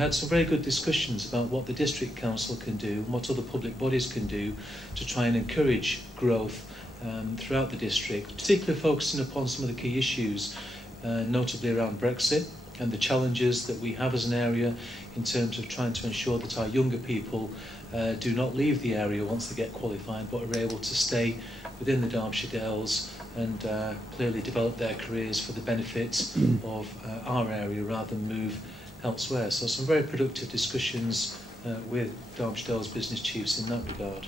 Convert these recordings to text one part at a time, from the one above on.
We had some very good discussions about what the District Council can do and what other public bodies can do to try and encourage growth throughout the district, particularly focusing upon some of the key issues, notably around Brexit and the challenges that we have as an area in terms of trying to ensure that our younger people do not leave the area once they get qualified, but are able to stay within the Derbyshire Dales and clearly develop their careers for the benefit of our area rather than move elsewhere. So some very productive discussions with Derbyshire Dales business chiefs in that regard.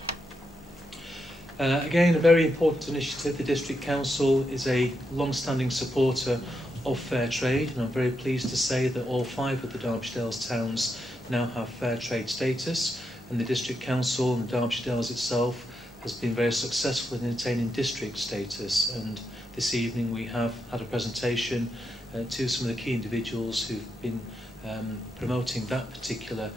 Again, a very important initiative. The District Council is a long-standing supporter of fair trade, and I'm very pleased to say that all 5 of the Derbyshire Dales towns now have fair trade status, and the District Council and Derbyshire Dales itself has been very successful in attaining district status. And this evening we have had a presentation to some of the key individuals who've been promoting that particular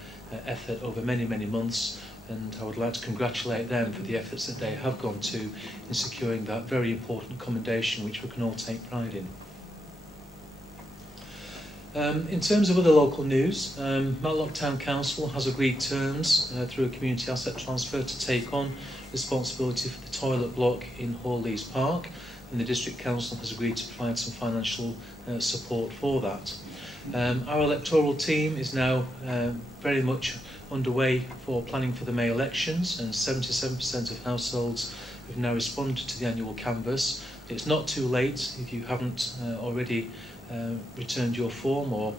effort over many, many months, and I would like to congratulate them for the efforts that they have gone to in securing that very important commendation which we can all take pride in. In terms of other local news, Matlock Town Council has agreed terms through a community asset transfer to take on responsibility for the toilet block in Hall-Lees Park, and the District Council has agreed to provide some financial support for that. Our electoral team is now very much underway for planning for the May elections, and 77% of households have now responded to the annual canvass. It's not too late if you haven't already returned your form or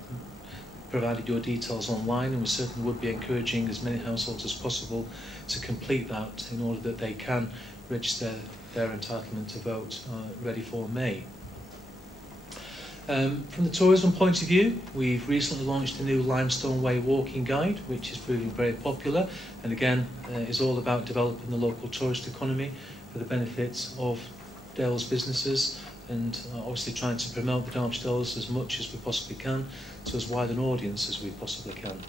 provided your details online, and we certainly would be encouraging as many households as possible to complete that in order that they can register their entitlement to vote ready for May. From the tourism point of view, we've recently launched a new Limestone Way walking guide, which is proving very popular, and again is all about developing the local tourist economy for the benefit of Dales businesses, and obviously trying to promote the Derbyshire Dales as much as we possibly can to as wide an audience as we possibly can.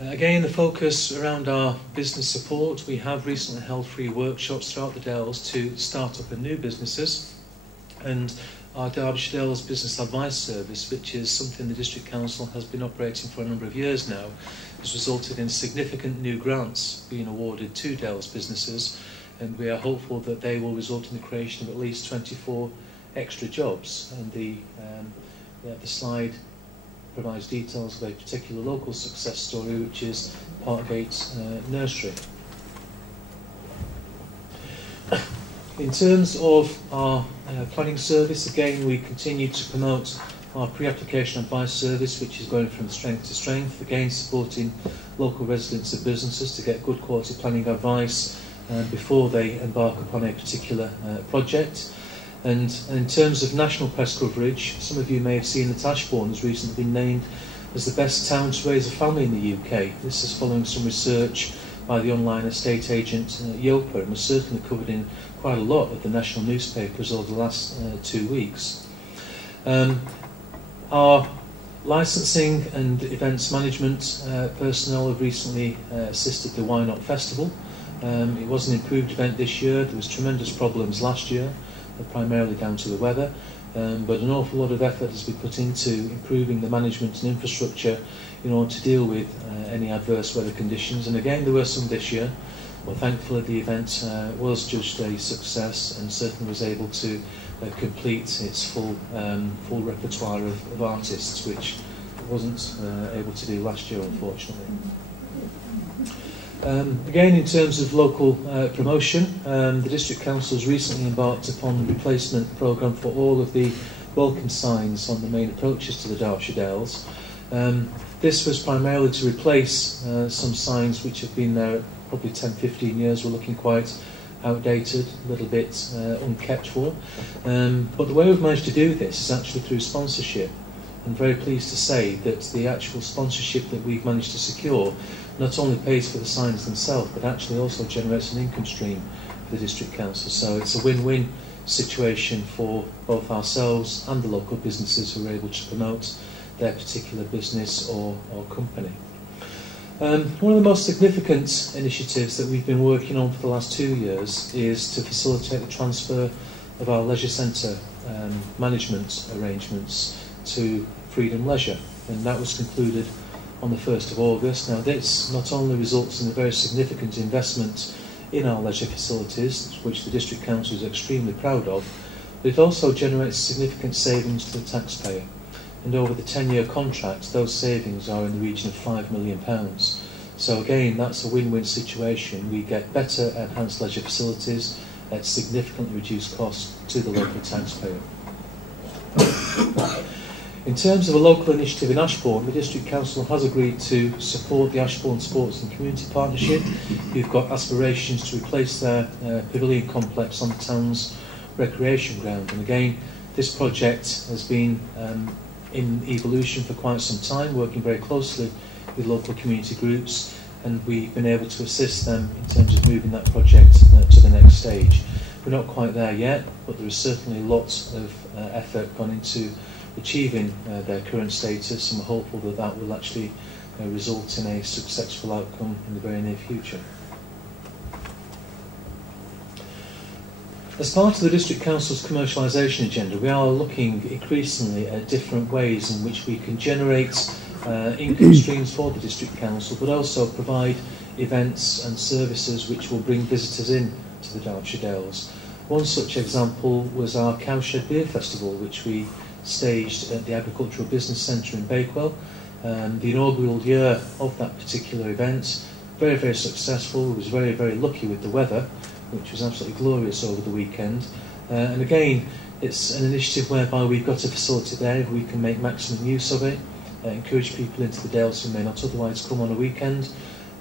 Again, the focus around our business support, we have recently held free workshops throughout the Dales to start up new businesses, and our Derbyshire Dales Business Advice Service, which is something the District Council has been operating for a number of years now, has resulted in significant new grants being awarded to Dales businesses, and we are hopeful that they will result in the creation of at least 24 extra jobs. And the slide provides details of a particular local success story, which is Parkgate Nursery. In terms of our planning service, again we continue to promote our pre-application advice service, which is going from strength to strength, again supporting local residents and businesses to get good quality planning advice before they embark upon a particular project. And in terms of national press coverage, some of you may have seen that Ashbourne has recently been named as the best town to raise a family in the UK. This is following some research by the online estate agent Yopa, and was certainly covered in quite a lot of the national newspapers over the last 2 weeks. Our licensing and events management personnel have recently assisted the Why Not Festival. It was an improved event this year. There was tremendous problems last year, primarily down to the weather, but an awful lot of effort has been put into improving the management and infrastructure in order to deal with any adverse weather conditions. And again, there were some this year, but thankfully the event was judged a success and certainly was able to complete its full repertoire of artists, which it wasn't able to do last year, unfortunately. Again, in terms of local promotion, the District Council has recently embarked upon a replacement programme for all of the welcome signs on the main approaches to the Derbyshire Dales. This was primarily to replace some signs which have been there probably 10-15 years, were looking quite outdated, a little bit unkept for. But the way we've managed to do this is actually through sponsorship. I'm very pleased to say that the actual sponsorship that we've managed to secure not only pays for the signs themselves, but actually also generates an income stream for the District Council. So it's a win-win situation for both ourselves and the local businesses who are able to promote their particular business or company. One of the most significant initiatives that we've been working on for the last 2 years is to facilitate the transfer of our leisure centre management arrangements to Freedom Leisure. and that was concluded on the 1st of August. Now this not only results in a very significant investment in our leisure facilities, which the District Council is extremely proud of, but it also generates significant savings to the taxpayer. And over the 10-year contract, those savings are in the region of £5 million. So again, that's a win-win situation. We get better enhanced leisure facilities at significantly reduced cost to the local taxpayer. In terms of a local initiative in Ashbourne, the District Council has agreed to support the Ashbourne Sports and Community Partnership, who've got aspirations to replace their pavilion complex on the town's recreation ground. And again, this project has been in evolution for quite some time, working very closely with local community groups, and we've been able to assist them in terms of moving that project to the next stage. We're not quite there yet, but there is certainly lots of effort gone into achieving their current status, and we're hopeful that that will actually result in a successful outcome in the very near future. As part of the District Council's commercialisation agenda, we are looking increasingly at different ways in which we can generate income streams for the District Council, but also provide events and services which will bring visitors in to the Derbyshire Dales. One such example was our Cowshed Beer Festival, which we staged at the Agricultural Business Centre in Bakewell. The inaugural year of that particular event, very, very successful. We was very, very lucky with the weather, which was absolutely glorious over the weekend. And again, it's an initiative whereby we've got a facility there, we can make maximum use of it, encourage people into the Dales who may not otherwise come on a weekend,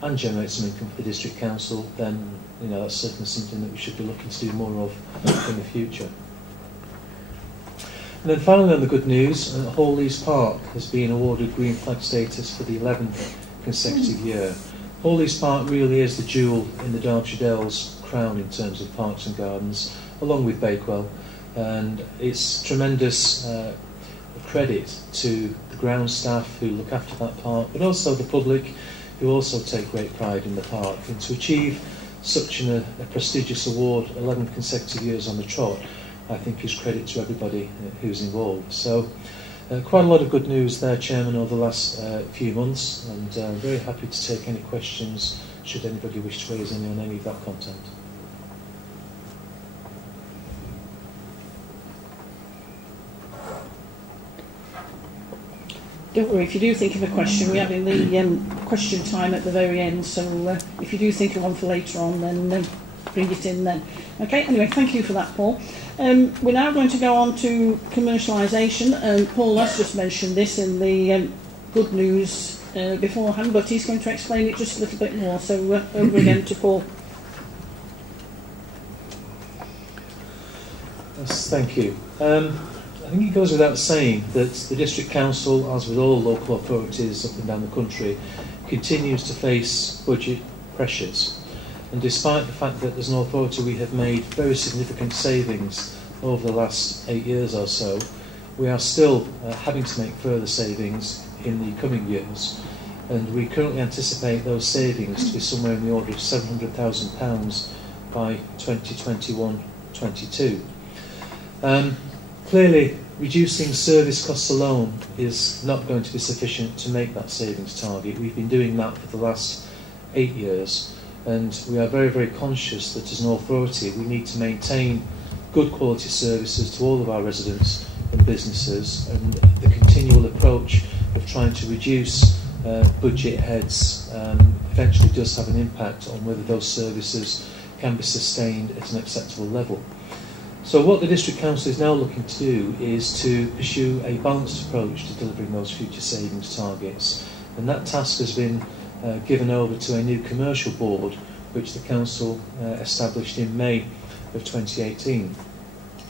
and generate some income for the District Council. Then, you know, that's certainly something that we should be looking to do more of in the future. And then finally, on the good news, Hawleys Park has been awarded green flag status for the 11th consecutive year. Hawleys Park really is the jewel in the Derbyshire Dales crown in terms of parks and gardens, along with Bakewell, and it's tremendous credit to the ground staff who look after that park, but also the public who also take great pride in the park. And to achieve such a prestigious award 11 consecutive years on the trot, I think is credit to everybody who's involved. So quite a lot of good news there, Chairman, over the last few months, and I'm very happy to take any questions should anybody wish to raise any on any of that content. Don't worry, if you do think of a question, we're having the question time at the very end, so if you do think of one for later on, then bring it in then. Okay, anyway, thank you for that, Paul. We're now going to go on to commercialisation, and Paul has just mentioned this in the good news beforehand, but he's going to explain it just a little bit more, so over again to Paul. Yes, thank you. I think it goes without saying that the District Council, as with all local authorities up and down the country, continues to face budget pressures. And despite the fact that as an authority we have made very significant savings over the last 8 years or so, we are still having to make further savings in the coming years. And we currently anticipate those savings to be somewhere in the order of £700,000 by 2021-22. Clearly, reducing service costs alone is not going to be sufficient to make that savings target. We've been doing that for the last 8 years, and we are very, very conscious that as an authority we need to maintain good quality services to all of our residents and businesses, and the continual approach of trying to reduce budget heads eventually does have an impact on whether those services can be sustained at an acceptable level. So what the District Council is now looking to do is to pursue a balanced approach to delivering those future savings targets, and that task has been given over to a new commercial board which the Council established in May of 2018.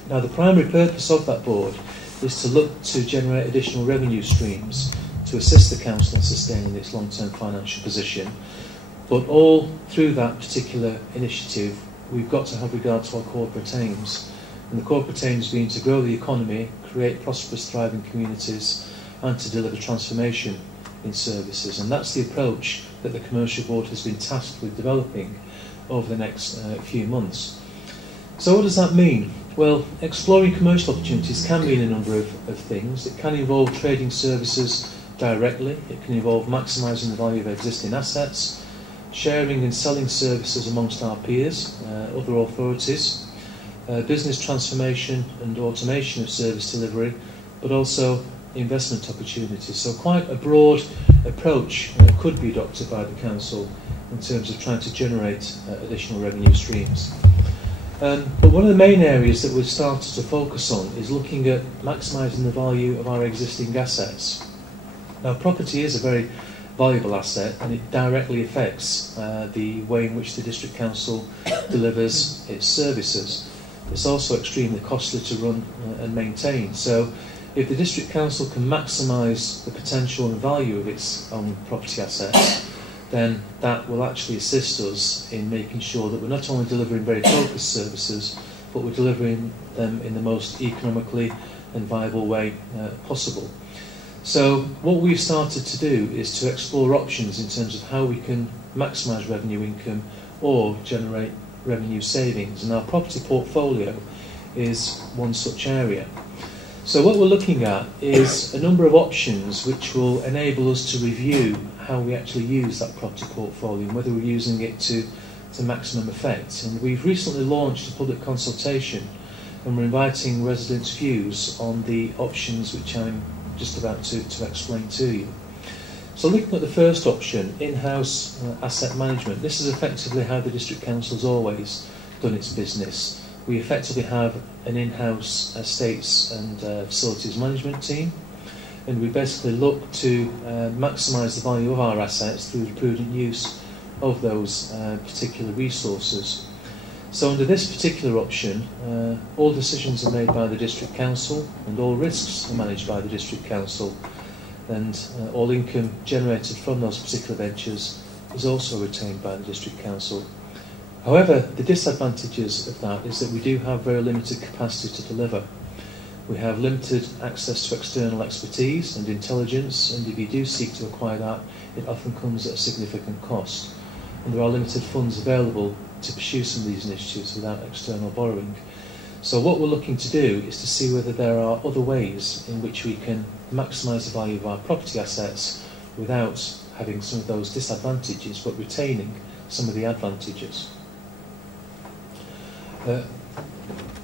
Now the primary purpose of that board is to look to generate additional revenue streams to assist the Council in sustaining its long-term financial position, but all through that particular initiative we've got to have regard to our corporate aims. And the corporate aims being to grow the economy, create prosperous, thriving communities, and to deliver transformation in services. And that's the approach that the Commercial Board has been tasked with developing over the next few months. So what does that mean? Well, exploring commercial opportunities can mean a number of things. It can involve trading services directly. It can involve maximising the value of existing assets, sharing and selling services amongst our peers, other authorities, business transformation and automation of service delivery, but also investment opportunities. So quite a broad approach could be adopted by the Council in terms of trying to generate additional revenue streams. But one of the main areas that we've started to focus on is looking at maximising the value of our existing assets. Now, property is a very valuable asset, and it directly affects the way in which the District Council delivers its services. It's also extremely costly to run and maintain. So if the District Council can maximise the potential and value of its own property assets, then that will actually assist us in making sure that we're not only delivering very focused services, but we're delivering them in the most economically and viable way possible. So what we've started to do is to explore options in terms of how we can maximise revenue income or generate revenue savings, and our property portfolio is one such area. So what we're looking at is a number of options which will enable us to review how we actually use that property portfolio and whether we're using it to maximum effect. And we've recently launched a public consultation, and we're inviting residents' views on the options which I'm just about to explain to you. So looking at the first option, in-house asset management, this is effectively how the District Council's always done its business. We effectively have an in-house estates and facilities management team, and we basically look to maximise the value of our assets through the prudent use of those particular resources. So under this particular option, all decisions are made by the District Council, and all risks are managed by the District Council, and all income generated from those particular ventures is also retained by the District Council. However, the disadvantages of that is that we do have very limited capacity to deliver. We have limited access to external expertise and intelligence, and if you do seek to acquire that, it often comes at a significant cost. And there are limited funds available to pursue some of these initiatives without external borrowing. So what we're looking to do is to see whether there are other ways in which we can maximise the value of our property assets without having some of those disadvantages, but retaining some of the advantages.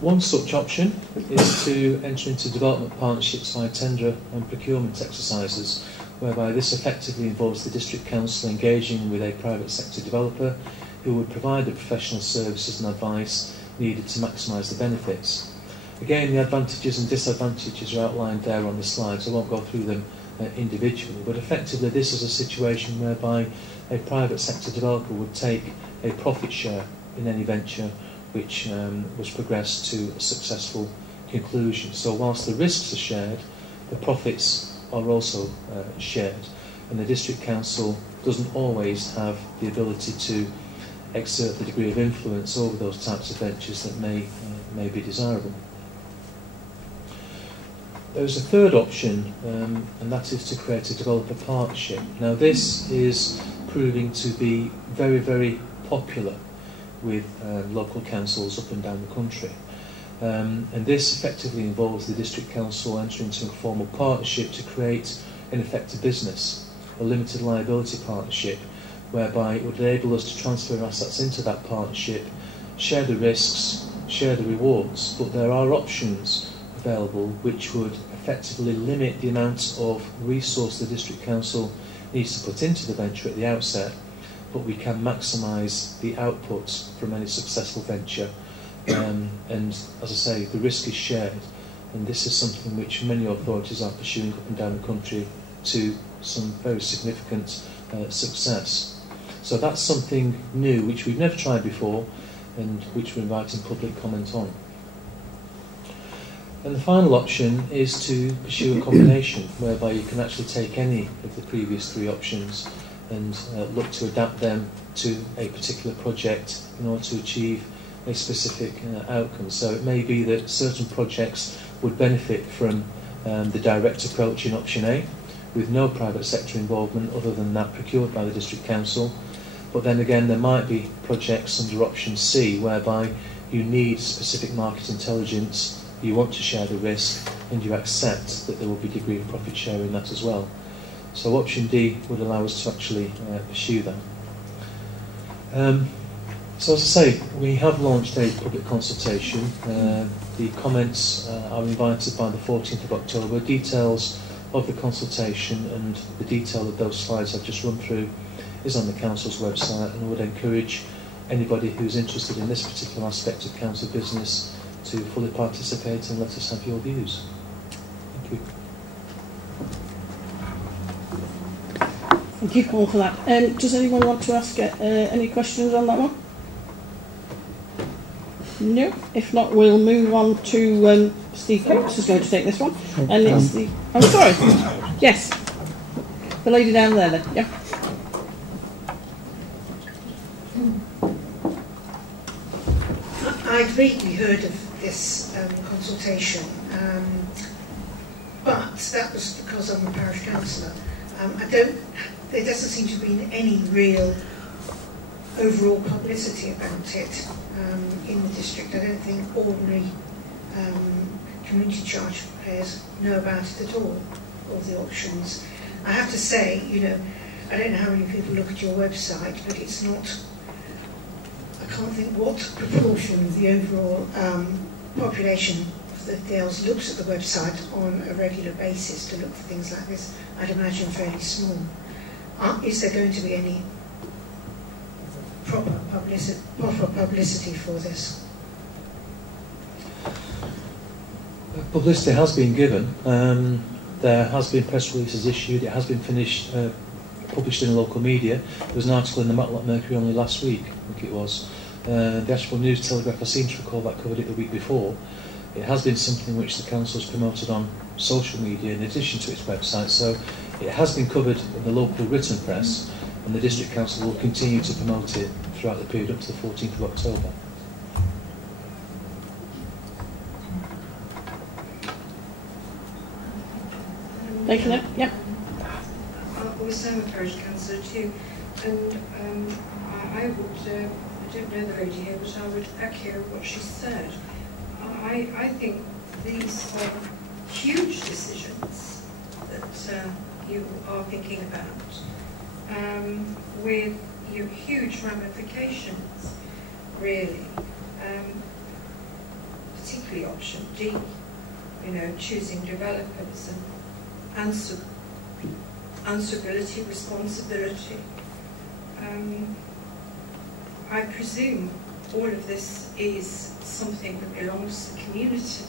One such option is to enter into development partnerships via tender and procurement exercises, whereby this effectively involves the District Council engaging with a private sector developer who would provide the professional services and advice needed to maximise the benefits. Again, the advantages and disadvantages are outlined there on the slide, so I won't go through them individually, but effectively this is a situation whereby a private sector developer would take a profit share in any venture which was progressed to a successful conclusion. So whilst the risks are shared, the profits are also shared, and the District Council doesn't always have the ability to exert the degree of influence over those types of ventures that may be desirable. There's a third option, and that is to create a developer partnership. Now this is proving to be very, very popular with local councils up and down the country. And this effectively involves the District Council entering into a formal partnership to create, in effect, a business, a limited liability partnership, whereby it would enable us to transfer assets into that partnership, share the risks, share the rewards, but there are options available which would effectively limit the amount of resource the District Council needs to put into the venture at the outset, but we can maximise the output from any successful venture. And as I say, the risk is shared, and this is something which many authorities are pursuing up and down the country to some very significant success. So that's something new which we've never tried before, and which we're inviting public comment on. And the final option is to pursue a combination whereby you can actually take any of the previous three options and look to adapt them to a particular project in order to achieve a specific outcome. So it may be that certain projects would benefit from the direct approach in option A, with no private sector involvement other than that procured by the District Council. But then again, there might be projects under option C whereby you need specific market intelligence, you want to share the risk, and you accept that there will be a degree of profit share in that as well. So option D would allow us to actually pursue that. So as I say, we have launched a public consultation. The comments are invited by the 14th of October. Details of the consultation and the detail of those slides I've just run through is on the Council's website, and I would encourage anybody who's interested in this particular aspect of Council business to fully participate and let us have your views. Thank you. Thank you, Paul, for that. Does anyone want to ask any questions on that one? No. If not, we'll move on to Steve Coates, who's going to take this one. And it's the... Oh, sorry. Yes. The lady down there, then. Yeah. I'd vaguely heard of this consultation, but that was because I'm a parish councillor. There doesn't seem to have been any real overall publicity about it in the district. I don't think ordinary community charge payers know about it at all the options. I have to say, you know, I don't know how many people look at your website, but it's not, I can't think what proportion of the overall population of the Dales looks at the website on a regular basis to look for things like this. I'd imagine fairly small. Is there going to be any proper publicity for this? Publicity has been given. There has been press releases issued. It has been published in the local media. There was an article in the Matlock Mercury only last week, I think it was. The Ashford News Telegraph, I seem to recall that covered it the week before. It has been something which the council has promoted on social media in addition to its website, so it has been covered in the local written press, and the district council will continue to promote it throughout the period up to the 14th of October. Thank you. Yeah. Also, I'm a parish councillor too, and I don't know the lady here, but I would echo what she said. I think these are huge decisions that you are thinking about, with your huge ramifications, really. Particularly option D, you know, choosing developers and answerability, responsibility. I presume all of this is something that belongs to the community.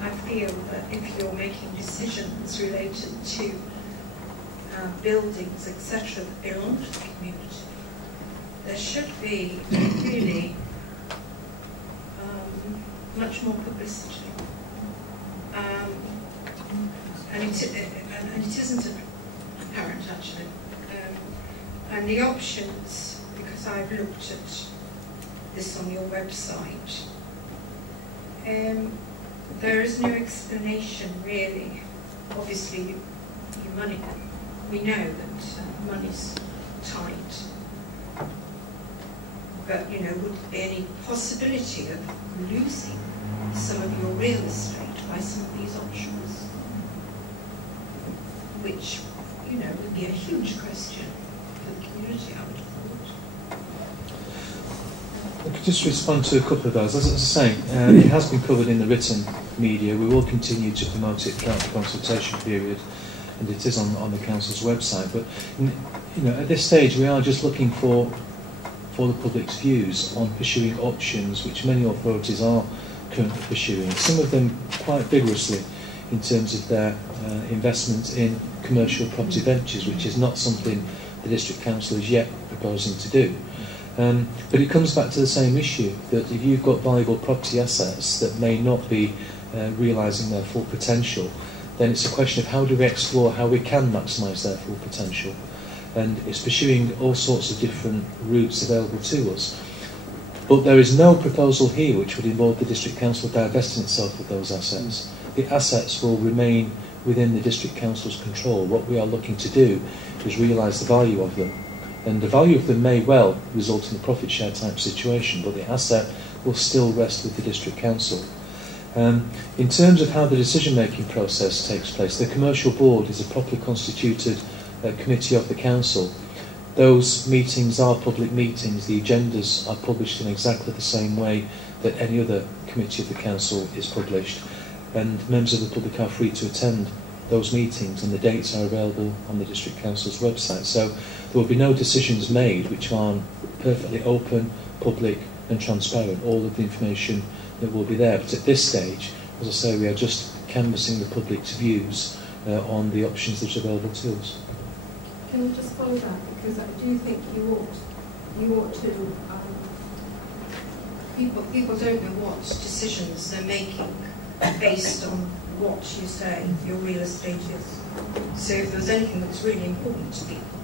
I feel that if you're making decisions related to buildings, etc., that belong to the community, there should be really much more publicity. And it isn't apparent, actually. And the options, because I've looked at this on your website, there is no explanation, really. Obviously, your money, we know that money's tight. But, you know, would there be any possibility of losing some of your real estate by some of these options? Which, you know, would be a huge question for the community, I would have thought. I could just respond to a couple of those. As I was saying, it has been covered in the written media. We will continue to promote it throughout the consultation period, and it is on the council's website. But you know, at this stage, we are just looking for the public's views on pursuing options which many authorities are currently pursuing. Some of them quite vigorously in terms of their investment in commercial property ventures, which is not something the district council is yet proposing to do. But it comes back to the same issue, that if you've got valuable property assets that may not be realising their full potential, then it's a question of how do we explore how we can maximise their full potential. And it's pursuing all sorts of different routes available to us. But there is no proposal here which would involve the district council divesting itself of those assets. The assets will remain within the district council's control. What we are looking to do is realise the value of them. And the value of them may well result in a profit share type situation, but the asset will still rest with the district council. In terms of how the decision-making process takes place, the commercial board is a properly constituted committee of the council. Those meetings are public meetings. The agendas are published in exactly the same way that any other committee of the council is published, and members of the public are free to attend those meetings, and the dates are available on the district council's website. So there will be no decisions made which aren't perfectly open, public and transparent. All of the information that will be there. But at this stage, as I say, we are just canvassing the public's views on the options that are available to us. Can I just follow that? Because I do think you ought to, people don't know what decisions they're making based on what you say your real estate is. So if there's anything that's really important to people,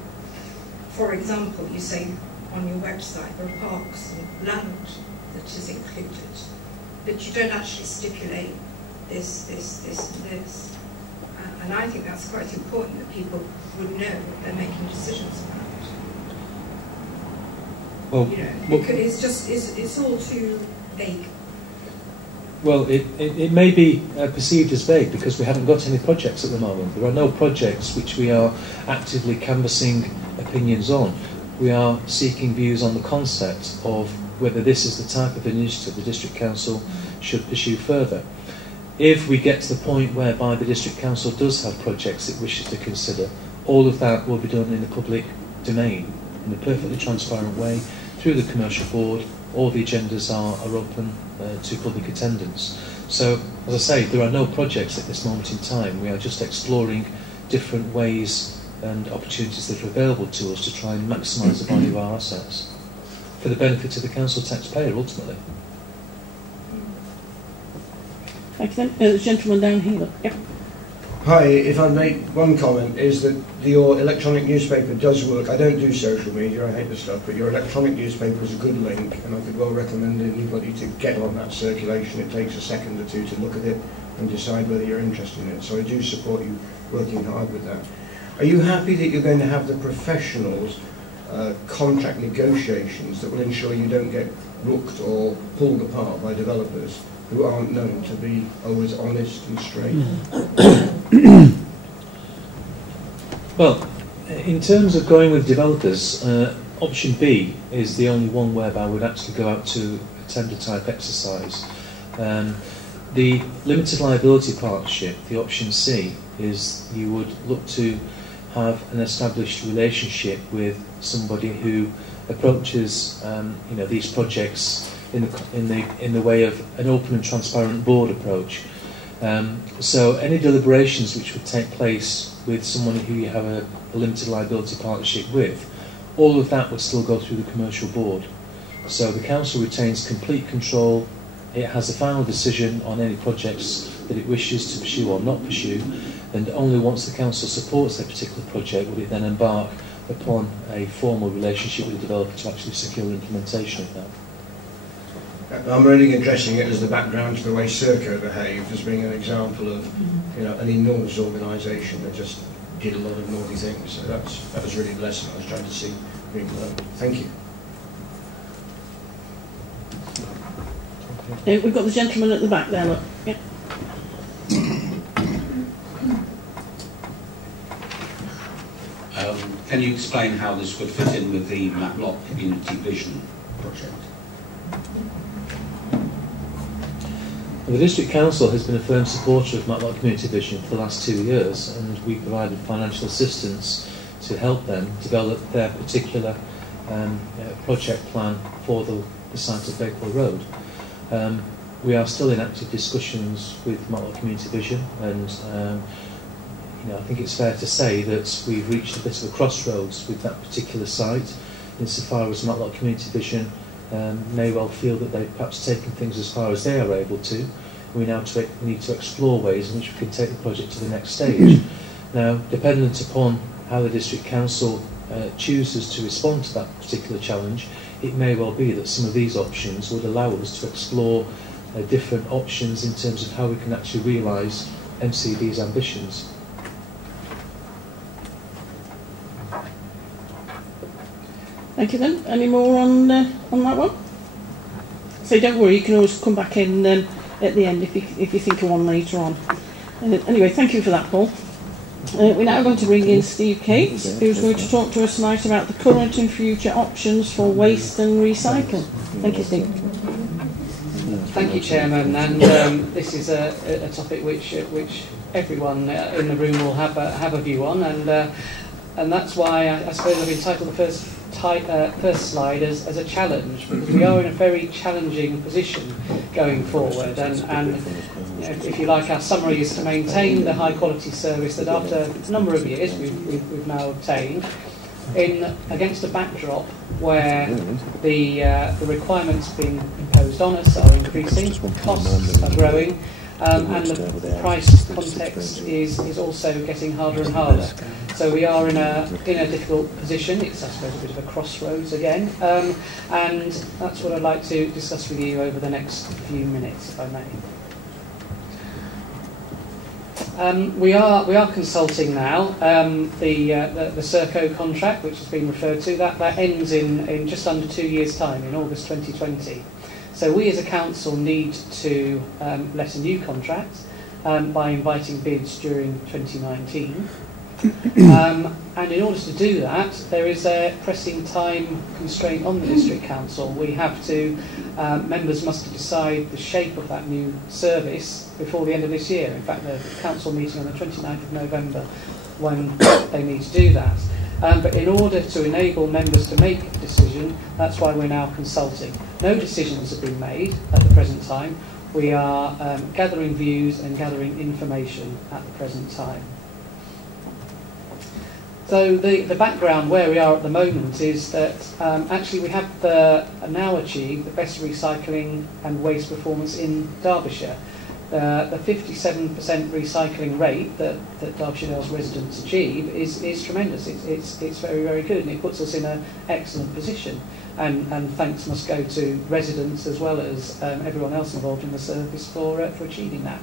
for example, you say on your website there are parks and land that is included, but you don't actually stipulate this, and this. And I think that's quite important that people would know what they're making decisions about. Well, you know, it's just, it's all too vague. Well, it may be perceived as vague because we haven't got any projects at the moment. There are no projects which we are actively canvassing opinions on. We are seeking views on the concept of whether this is the type of initiative the District Council should pursue further. If we get to the point whereby the District Council does have projects it wishes to consider, all of that will be done in the public domain, in a perfectly transparent way, through the commercial board. All the agendas are open to public attendance. So, as I say, there are no projects at this moment in time. We are just exploring different ways and opportunities that are available to us to try and maximise the value of our assets for the benefit of the council taxpayer, ultimately. Thank you then. The gentleman down here. Yep. Hi, if I make one comment, is that your electronic newspaper does work. I don't do social media, I hate the stuff, but your electronic newspaper is a good link, and I could well recommend anybody to get on that circulation. It takes a second or two to look at it and decide whether you're interested in it. So I do support you working hard with that. Are you happy that you're going to have the professionals contract negotiations that will ensure you don't get rooked or pulled apart by developers who aren't known to be always honest and straight? Well, in terms of going with developers, option B is the only one whereby we'd actually go out to a tender type exercise. The limited liability partnership, the option C, is you would look to have an established relationship with somebody who approaches these projects in the way of an open and transparent board approach. So any deliberations which would take place with someone who you have a limited liability partnership with, all of that would still go through the commercial board. So the council retains complete control. It has a final decision on any projects that it wishes to pursue or not pursue, and only once the council supports a particular project will it then embark upon a formal relationship with the developer to actually secure implementation of that. I'm really addressing it as the background to the way Serco behaved, as being an example of an enormous organisation that just did a lot of naughty things. So that was really the lesson I was trying to see being learned. Thank you. We've got the gentleman at the back there, look. Yep. Can you explain how this would fit in with the Matlock Community Vision project? The District Council has been a firm supporter of Matlock Community Vision for the last 2 years, and we provided financial assistance to help them develop their particular project plan for the site of Bakewell Road. We are still in active discussions with Matlock Community Vision, and I think it's fair to say that we've reached a bit of a crossroads with that particular site, insofar as Matlock Community Vision may well feel that they've perhaps taken things as far as they are able to. We now need to explore ways in which we can take the project to the next stage. Now, dependent upon how the District Council chooses to respond to that particular challenge, it may well be that some of these options would allow us to explore different options in terms of how we can actually realise MCB's ambitions. Thank you then. Any more on that one? So don't worry, you can always come back in at the end if you think of one later on. Anyway, thank you for that, Paul. We're now going to bring in Steve Cates, who's going to talk to us tonight about the current and future options for waste and recycle. Thank you, Steve. Thank you, Chairman. And this is a topic which everyone in the room will have a view on, and that's why I suppose I've entitled the first slide as a challenge, because we are in a very challenging position going forward, and you know, if you like, our summary is to maintain the high quality service that after a number of years we've now obtained, against a backdrop where the requirements being imposed on us are increasing, costs are growing, and the price context is also getting harder and harder. So we are in a difficult position. It's, I suppose, a bit of a crossroads again, and that's what I'd like to discuss with you over the next few minutes, if I may. We are consulting now the Serco contract, which has been referred to. That ends in just under 2 years' time, in August 2020. So we as a council need to let a new contract by inviting bids during 2019. And in order to do that, there is a pressing time constraint on the District Council. We have to, members must decide the shape of that new service before the end of this year. In fact, the council meeting on the 29th of November when they need to do that. But in order to enable members to make a decision, that's why we're now consulting. No decisions have been made at the present time. We are gathering views and gathering information at the present time. So the background where we are at the moment is that actually we have now achieved the best recycling and waste performance in Derbyshire. The 57% recycling rate that Derbyshire Dales residents achieve is tremendous. It's very, very good, and it puts us in an excellent position. And thanks must go to residents as well as everyone else involved in the service for achieving that.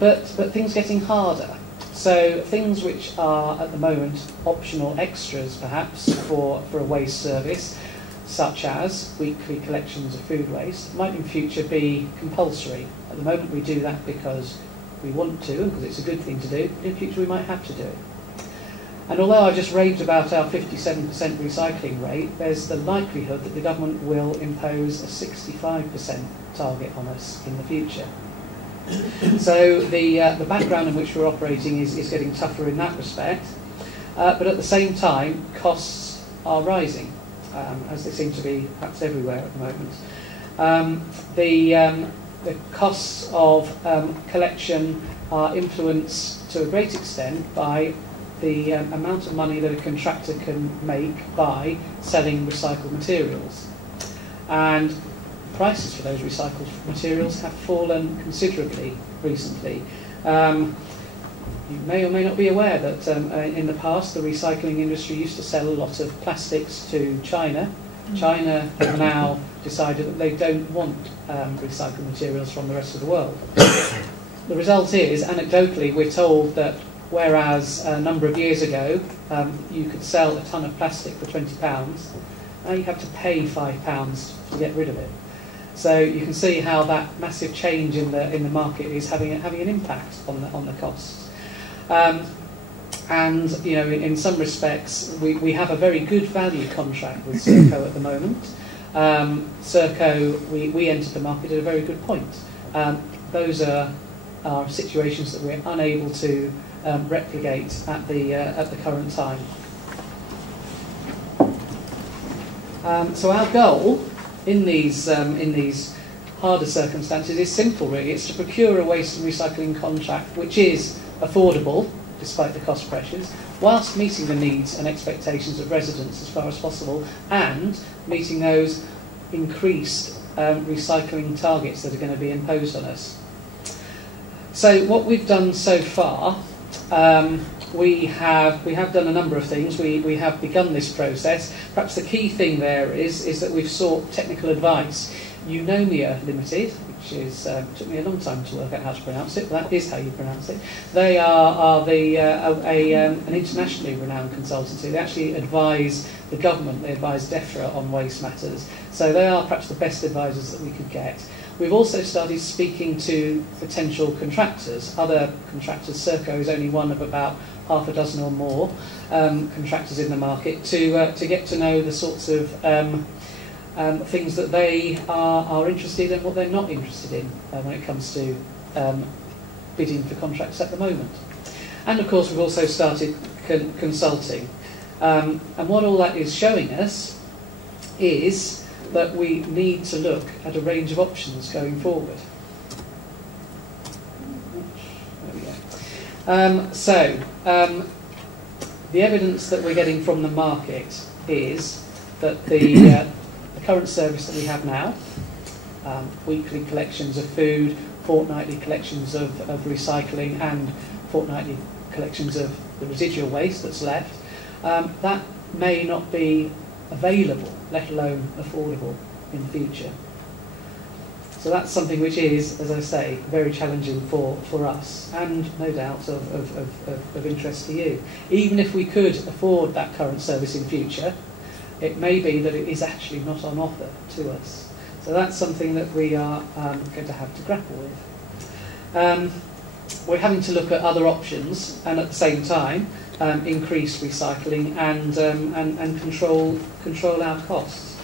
But things getting harder. So things which are at the moment optional extras perhaps for a waste service, such as weekly collections of food waste, might in future be compulsory. At the moment we do that because we want to and because it's a good thing to do. In future we might have to do it. And although I just raved about our 57% recycling rate, there's the likelihood that the government will impose a 65% target on us in the future. So the background in which we're operating is getting tougher in that respect, but at the same time costs are rising, as they seem to be perhaps everywhere at the moment. The costs of collection are influenced to a great extent by the amount of money that a contractor can make by selling recycled materials, and prices for those recycled materials have fallen considerably recently. You may or may not be aware that in the past the recycling industry used to sell a lot of plastics to China. China have now decided that they don't want recycled materials from the rest of the world. The result is, anecdotally, we're told that whereas a number of years ago you could sell a ton of plastic for £20, now you have to pay £5 to get rid of it. So you can see how that massive change in the market is having an impact on the costs. And you know, in some respects, we have a very good value contract with Serco at the moment. Serco, we entered the market at a very good point. Those are situations that we're unable to replicate at the current time. So our goal in these harder circumstances is simple, really. It's to procure a waste and recycling contract which is affordable, despite the cost pressures, whilst meeting the needs and expectations of residents as far as possible, and meeting those increased recycling targets that are going to be imposed on us. So what we've done so far, we have done a number of things. We have begun this process. Perhaps the key thing there is that we've sought technical advice. Eunomia Limited, which is took me a long time to work out how to pronounce it, but that is how you pronounce it. They are an internationally renowned consultancy. They actually advise the government. They advise DEFRA on waste matters. So they are perhaps the best advisors that we could get. We've also started speaking to potential contractors. Other contractors, Serco is only one of about half a dozen or more contractors in the market, to get to know the sorts of things that they are interested in and what they're not interested in when it comes to bidding for contracts at the moment. And of course we've also started consulting. And what all that is showing us is that we need to look at a range of options going forward. There we go. The evidence that we're getting from the market is that the current service that we have now, weekly collections of food, fortnightly collections of recycling, and fortnightly collections of the residual waste that's left, that may not be available, let alone affordable, in the future. So that's something which is, as I say, very challenging for us, and no doubt of interest to you. Even if we could afford that current service in future, it may be that it is actually not on offer to us. So that's something that we are going to have to grapple with. We're having to look at other options, and at the same time increase recycling and control our costs.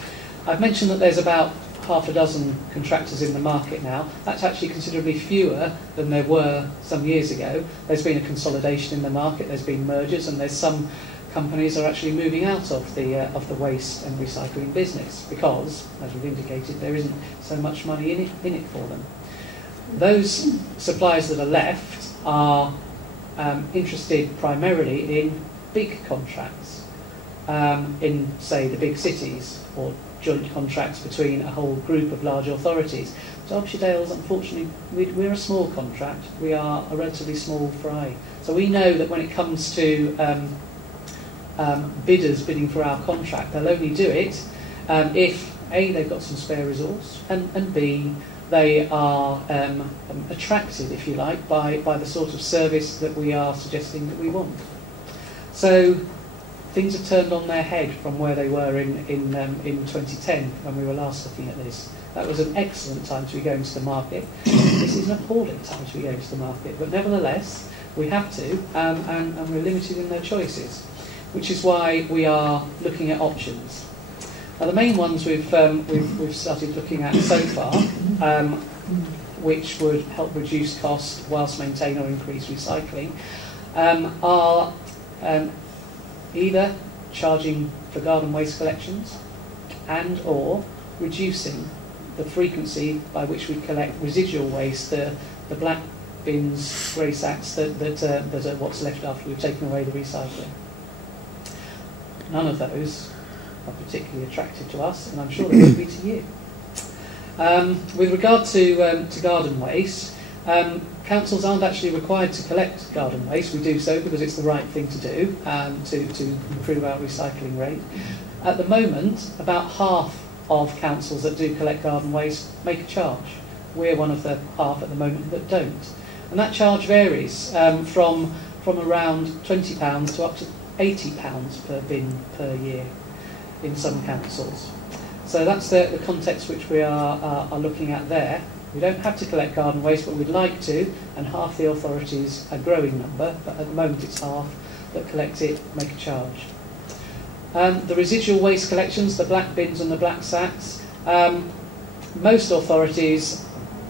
I've mentioned that there's about half a dozen contractors in the market now. That's actually considerably fewer than there were some years ago. There's been a consolidation in the market, there's been mergers, and there's some companies are actually moving out of the waste and recycling business because, as we've indicated, there isn't so much money in it for them. Those suppliers that are left are interested primarily in big contracts, in, say, the big cities, or joint contracts between a whole group of large authorities. Derbyshire Dales, unfortunately, we're a small contract. We are a relatively small fry. So we know that when it comes to bidders bidding for our contract, they'll only do it if A, they've got some spare resource, and B, they are attracted, if you like, by the sort of service that we are suggesting that we want. So things have turned on their head from where they were in 2010 when we were last looking at this. That was an excellent time to be going to the market. This is an appalling time to be going to the market, but nevertheless we have to, and we're limited in their choices, which is why we are looking at options. Now, the main ones we've started looking at so far, which would help reduce cost whilst maintain or increase recycling, are either charging for garden waste collections and or reducing the frequency by which we collect residual waste, the black bins, grey sacks that are what's left after we've taken away the recycling. None of those are particularly attractive to us, and I'm sure they will be to you. With regard to garden waste, councils aren't actually required to collect garden waste. We do so because it's the right thing to do to improve our recycling rate. At the moment, about half of councils that do collect garden waste make a charge. We're one of the half at the moment that don't. And that charge varies from around £20 to up to £80 per bin per year in some councils. So that's the context which we are looking at there. We don't have to collect garden waste, but we'd like to, and half the authorities, a growing number, but at the moment it's half, that collect it, make a charge. The residual waste collections, the black bins and the black sacks, most authorities,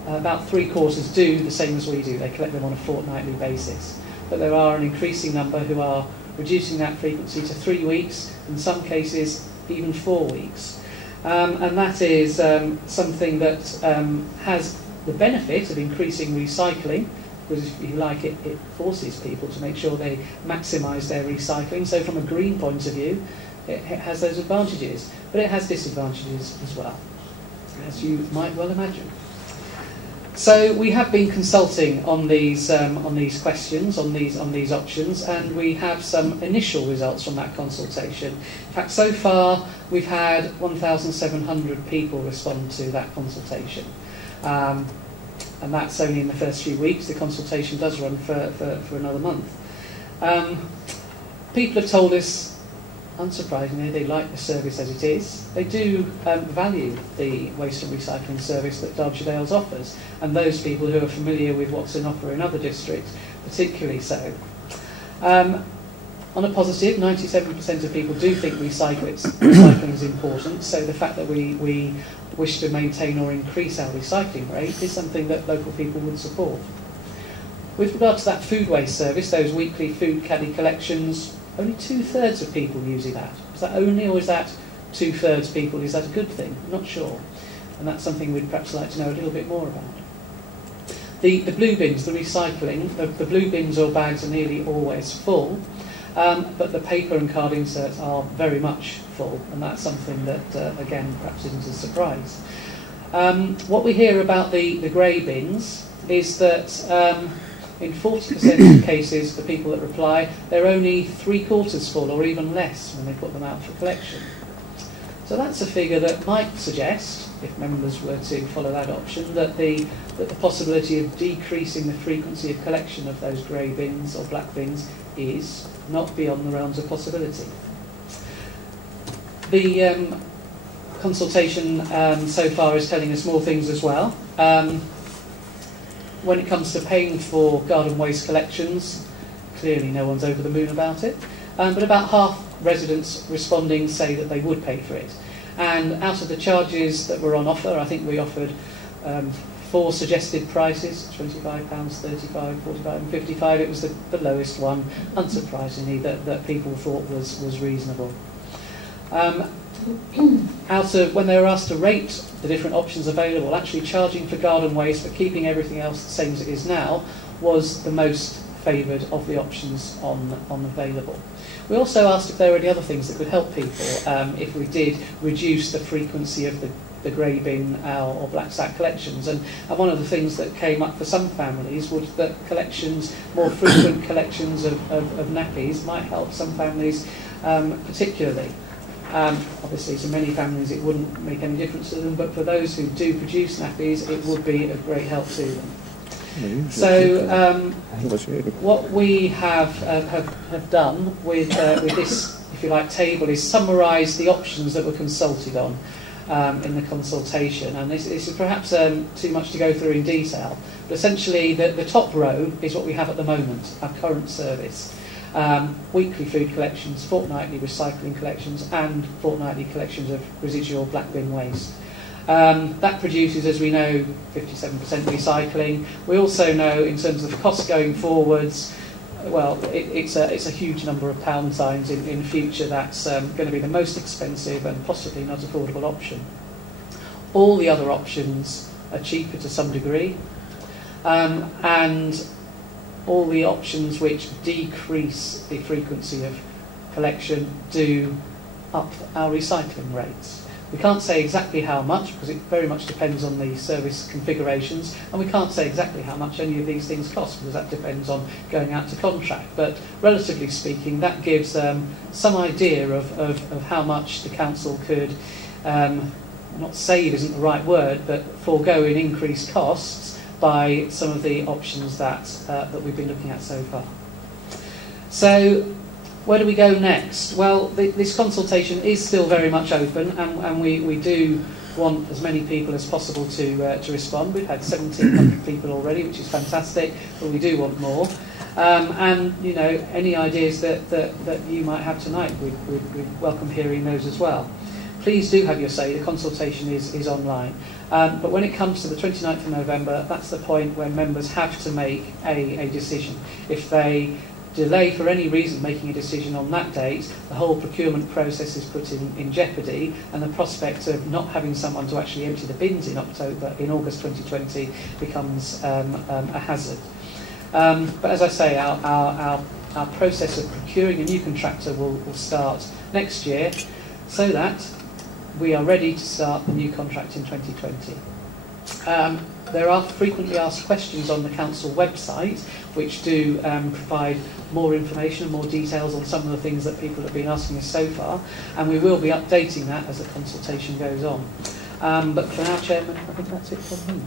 about 3/4 do the same as we do. They collect them on a fortnightly basis. But there are an increasing number who are reducing that frequency to 3 weeks, in some cases even 4 weeks. And that is something that has the benefit of increasing recycling, because if you like, it forces people to make sure they maximise their recycling. So from a green point of view, it has those advantages, but it has disadvantages as well, as you might well imagine. So we have been consulting on these questions, on these options, and we have some initial results from that consultation. In fact, so far we've had 1,700 people respond to that consultation, and that's only in the first few weeks. The consultation does run for another month. People have told us unsurprisingly, they like the service as it is. They do value the waste and recycling service that Derbyshire Dales offers, and those people who are familiar with what's in offer in other districts, particularly so. On a positive, 97% of people do think recycling is important, so the fact that we wish to maintain or increase our recycling rate is something that local people would support. With regard to that food waste service, those weekly food caddy collections, only 2/3 of people using that. Is that only, or is that 2/3 people? Is that a good thing? I'm not sure. And that's something we'd perhaps like to know a little bit more about. The blue bins, the recycling, the blue bins or bags are nearly always full, but the paper and card inserts are very much full, and that's something that, again, perhaps isn't a surprise. What we hear about the grey bins is that in 40% of cases, the people that reply, they're only 3/4 full or even less when they put them out for collection. So that's a figure that might suggest, if members were to follow that option, that the possibility of decreasing the frequency of collection of those grey bins or black bins is not beyond the realms of possibility. The consultation so far is telling us more things as well. When it comes to paying for garden waste collections, clearly no one's over the moon about it, but about half residents responding say that they would pay for it. And out of the charges that were on offer, I think we offered 4 suggested prices, £25, £35, £45 and £55. It was the lowest one, unsurprisingly, that people thought was reasonable. Out of, when they were asked to rate the different options available, actually charging for garden waste but keeping everything else the same as it is now was the most favoured of the options on available. We also asked if there were any other things that could help people if we did reduce the frequency of the grey bin or black sack collections, and one of the things that came up for some families was that collections, more frequent collections of nappies might help some families particularly. Obviously, to many families it wouldn't make any difference to them, but for those who do produce nappies, it would be of great help to them. So, what we have done with this, if you like, table is summarise the options that were consulted on in the consultation, and this is perhaps too much to go through in detail. But essentially, the top row is what we have at the moment, our current service. Weekly food collections, fortnightly recycling collections, and fortnightly collections of residual black bin waste. That produces, as we know, 57% recycling. We also know, in terms of the cost going forwards, well, it's a huge number of pound signs in future. That's going to be the most expensive and possibly not affordable option. All the other options are cheaper to some degree, and all the options which decrease the frequency of collection do up our recycling rates. We can't say exactly how much, because it very much depends on the service configurations, and we can't say exactly how much any of these things cost, because that depends on going out to contract. But relatively speaking, that gives some idea of how much the council could, not save isn't the right word, but forego in increased costs by some of the options that we've been looking at so far. So, where do we go next? Well, this consultation is still very much open, and we do want as many people as possible to respond. We've had 1,700 people already, which is fantastic, but we do want more. And you know, any ideas that you might have tonight, we'd welcome hearing those as well. Please do have your say. The consultation is online. But when it comes to the 29th of November, that's the point when members have to make a decision. If they delay for any reason making a decision on that date, the whole procurement process is put in jeopardy, and the prospect of not having someone to actually empty the bins in August 2020 becomes a hazard. But as I say, our process of procuring a new contractor will start next year, so that we are ready to start the new contract in 2020. There are frequently asked questions on the council website which do provide more information and more details on some of the things that people have been asking us so far, and we will be updating that as the consultation goes on. But for now, Chairman, I think that's it from me.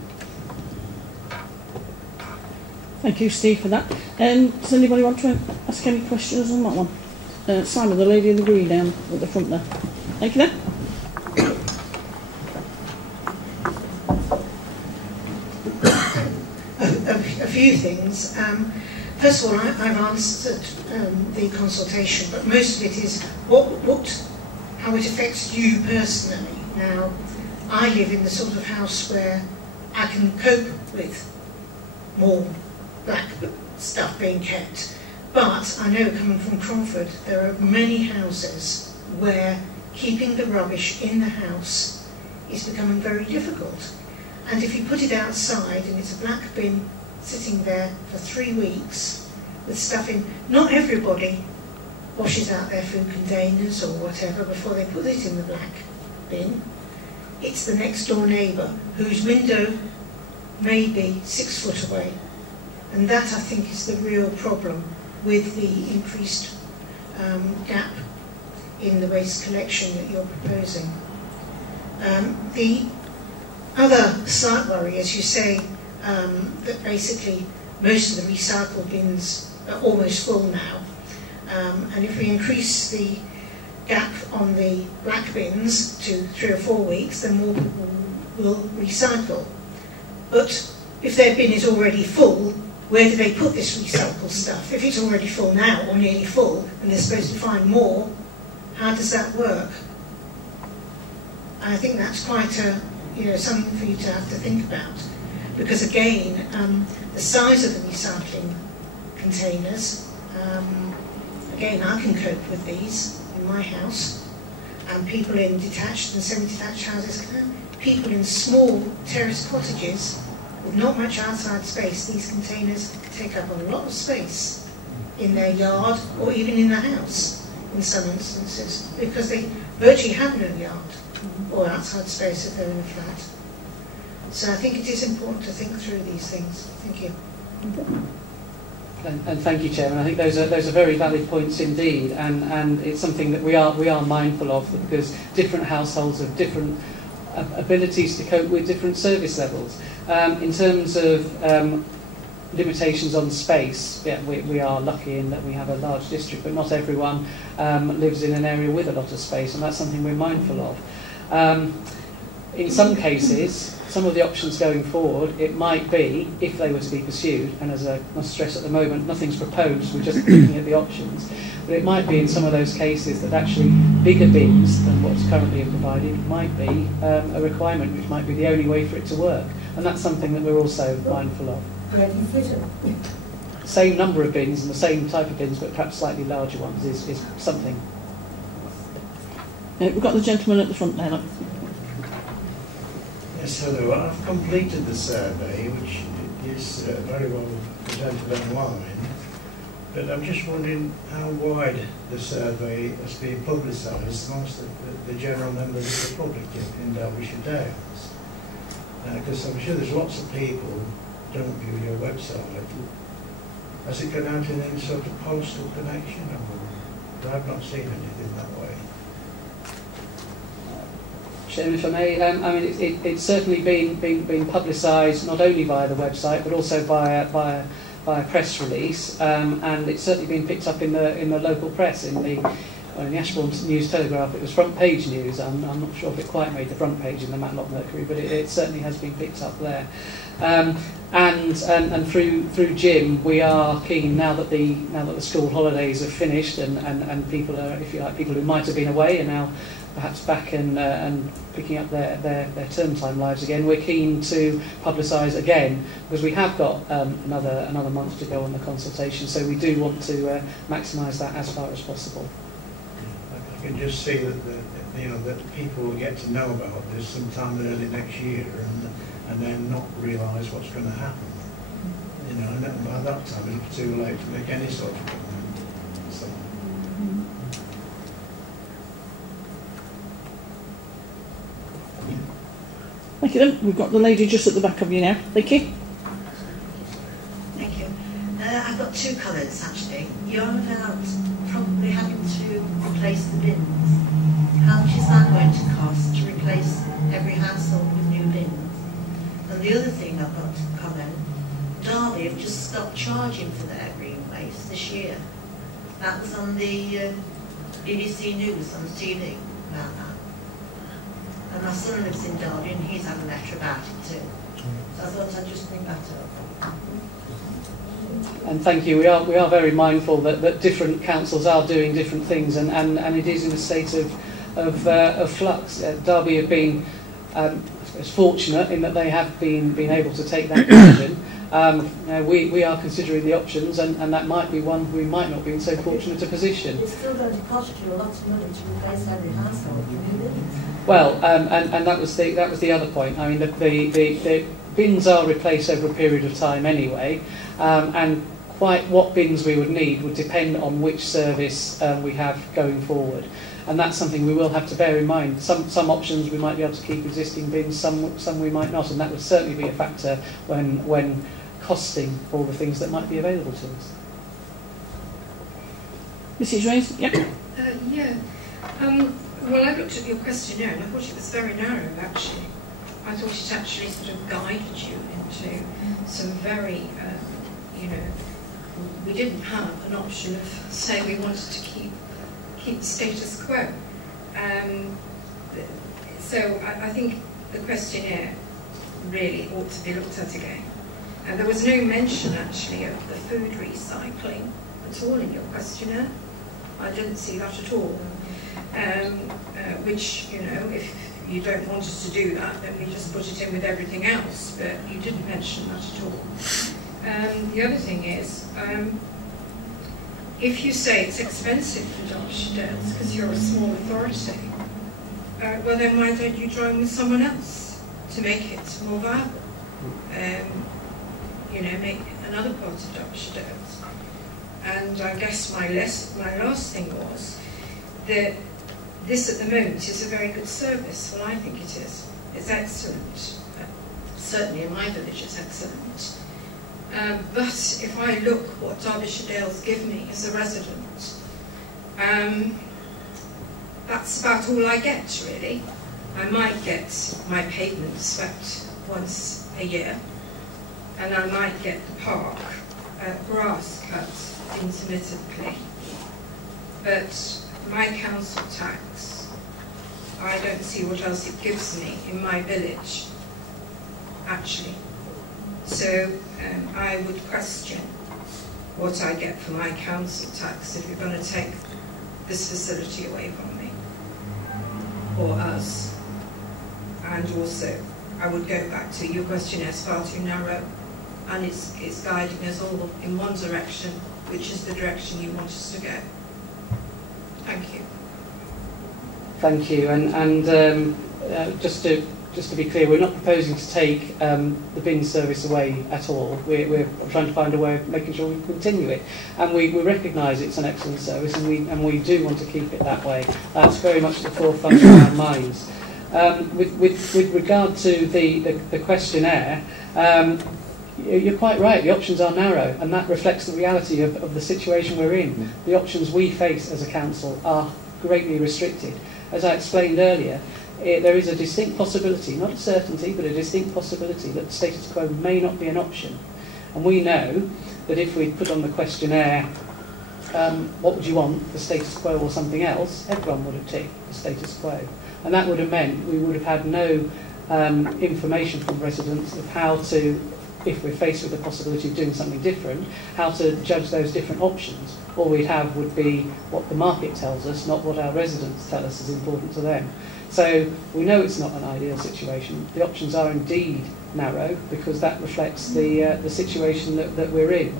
Thank you, Steve, for that. Does anybody want to ask any questions on that one? Simon, the lady in the green down at the front there. Thank you then. A few things. First of all, I've answered the consultation, but most of it is how it affects you personally. Now, I live in the sort of house where I can cope with more black stuff being kept. But I know, coming from Cromford, there are many houses where keeping the rubbish in the house is becoming very difficult. And if you put it outside and it's a black bin sitting there for 3 weeks with stuff in, not everybody washes out their food containers or whatever before they put it in the black bin. It's the next door neighbour whose window may be 6 foot away. And that, I think, is the real problem with the increased gap in the waste collection that you're proposing. The other slight worry, as you say, that basically most of the recycle bins are almost full now. And if we increase the gap on the black bins to 3 or 4 weeks, then more people will recycle. But if their bin is already full, where do they put this recycled stuff? If it's already full now, or nearly full, and they're supposed to find more, how does that work? And I think that's quite a, something for you to have to think about. Because again, the size of the recycling containers, again, I can cope with these in my house, and people in detached and semi-detached houses can. People in small terrace cottages with not much outside space, these containers take up a lot of space in their yard or even in the house in some instances, because they virtually have no yard or outside space if they're in a flat. So I think it is important to think through these things. Thank you. And thank you, Chairman. I think those are very valid points indeed, and it's something that we are mindful of, because different households have different abilities to cope with different service levels. In terms of limitations on space, yeah, we are lucky in that we have a large district, but not everyone lives in an area with a lot of space, and that's something we're mindful of. In some cases, some of the options going forward, it might be, if they were to be pursued, and as I must stress at the moment, nothing's proposed, we're just looking at the options, but it might be in some of those cases that actually bigger bins than what's currently provided might be a requirement, which might be the only way for it to work. And that's something that we're also mindful of. Where do you fit it? Same number of bins and the same type of bins, but perhaps slightly larger ones is something. We've got the gentleman at the front there. Look. Yes, hello. I've completed the survey, which is very well presented online, but I'm just wondering how wide the survey has been publicised amongst the general members of the public in Derbyshire Dales. Because I'm sure there's lots of people who don't view your website. Has it gone out in any sort of postal connection? Or I've not seen anything that way. Chairman, if I may, I mean, it's certainly been publicised not only via the website but also by a press release, and it's certainly been picked up in the local press in the Ashbourne News Telegraph. It was front page news. I'm not sure if it quite made the front page in the Matlock Mercury, but it certainly has been picked up there. And through Jim, we are keen now that the school holidays have finished and people are, if you like, people who might have been away are now perhaps back and picking up their term time lives again. We're keen to publicise again, because we have got another month to go on the consultation, so we do want to maximise that as far as possible. I can just see that that people will get to know about this sometime early next year and then not realise what's going to happen. And then by that time it's too late to make any sort of comment. So. Thank you then. We've got the lady just at the back of you now. Thank you. Thank you. I've got two comments actually. You're about probably having to replace the bins. How much is that going to cost to replace every household with new bins? And the other thing I've got to comment, Derby have just stopped charging for their green waste this year. That was on the BBC News on TV about that. And my son lives in Derby and he's had a letter about it too. So I thought I'd just bring that up. And thank you. We are very mindful that different councils are doing different things, and it is in a state of flux. Derby have been fortunate in that they have been able to take that decision. We are considering the options, and that might be one we might not be in so fortunate a position. It's still going to cost you a lot of money to replace every household with new bins. Well, and that was the other point. I mean, the bins are replaced over a period of time anyway, and quite what bins we would need would depend on which service we have going forward. And that's something we will have to bear in mind. Some options we might be able to keep existing bins, some we might not, and that would certainly be a factor when costing all the things that might be available to us. Mrs. Rains? Yep. Well, I looked at your questionnaire and I thought it was very narrow, actually. I thought it actually sort of guided you into some very, we didn't have an option of saying we wanted to keep status quo. So I think the questionnaire really ought to be looked at again. And there was no mention, actually, of the food recycling at all in your questionnaire. I didn't see that at all. Which, if you don't want us to do that, then we just put it in with everything else, but you didn't mention that at all. The other thing is, if you say it's expensive for Derbyshire Dales because you're a small authority, well then why don't you join with someone else to make it more viable? Make another part of Derbyshire Dales. And I guess my last thing was that this at the moment is a very good service. Well, I think it is. It's excellent. Certainly in my village it's excellent. But if I look what Derbyshire Dales give me as a resident, that's about all I get, really. I might get my pavement swept once a year, and I might get the park grass cut intermittently. But my council tax, I don't see what else it gives me in my village, actually. So I would question what I get for my council tax if you're going to take this facility away from me, or us. And also, I would go back to your questionnaire is far too narrow, and it's guiding us all in one direction, which is the direction you want us to go. Thank you. Thank you. And just to be clear, we're not proposing to take the bin service away at all. We're trying to find a way of making sure we continue it, and we recognise it's an excellent service, and we do want to keep it that way. That's very much the forefront of our minds. With regard to the questionnaire, you're quite right, the options are narrow, and that reflects the reality of the situation we're in. The options we face as a council are greatly restricted. As I explained earlier, there is a distinct possibility, not a certainty, but a distinct possibility that the status quo may not be an option. And we know that if we put on the questionnaire, what would you want, the status quo or something else, everyone would have ticked the status quo. And that would have meant we would have had no information from residents of how to, if we're faced with the possibility of doing something different, how to judge those different options. All we'd have would be what the market tells us, not what our residents tell us is important to them. So we know it's not an ideal situation. The options are indeed narrow because that reflects the situation that we're in.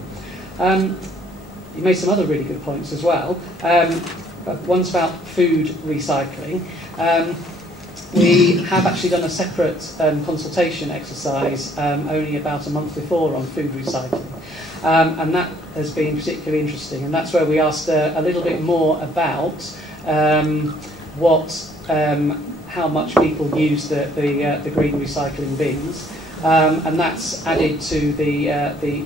You made some other really good points as well. One's about food recycling. We have actually done a separate consultation exercise only about a month before on food recycling. And that has been particularly interesting. And that's where we asked a little bit more about how much people use the green recycling bins. And that's added to the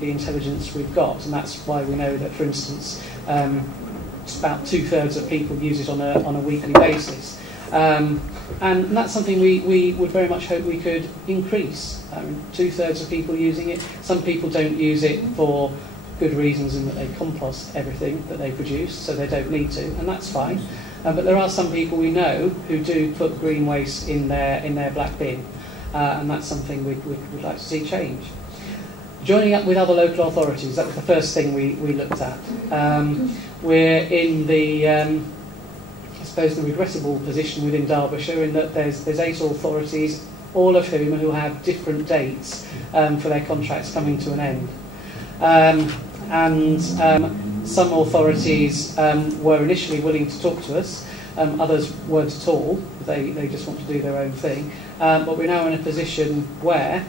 intelligence we've got. And that's why we know that, for instance, about 2/3 of people use it on a weekly basis. And that's something we would very much hope we could increase. 2/3 of people using it. Some people don't use it for good reasons in that they compost everything that they produce, so they don't need to, and that's fine. But there are some people we know who do put green waste in their black bin, and that's something we'd like to see change. Joining up with other local authorities, that was the first thing we looked at. We're in the, I suppose, the regrettable position within Derbyshire in that there's 8 authorities, all of who have different dates for their contracts coming to an end. And some authorities were initially willing to talk to us, others weren't at all. They just want to do their own thing. But we're now in a position where,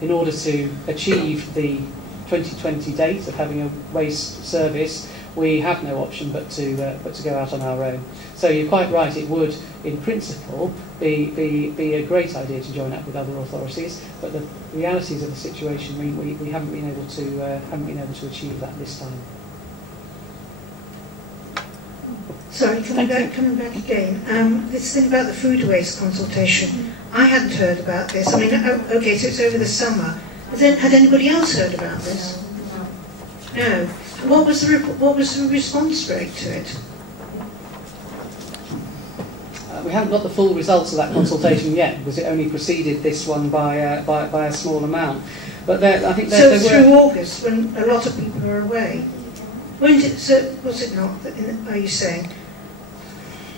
in order to achieve the 2020 date of having a waste service, we have no option but to go out on our own. So you're quite right, it would, in principle, be a great idea to join up with other authorities, but the realities of the situation mean we haven't been able to achieve that this time. Sorry, coming back again. This thing about the food waste consultation, I hadn't heard about this. I mean, okay, so it's over the summer. Had anybody else heard about this? No. What was the response rate to it? We haven't got the full results of that consultation yet, because it only preceded this one by a small amount. But I think there through were August, when a lot of people were away. When did, so was it not? Are you saying?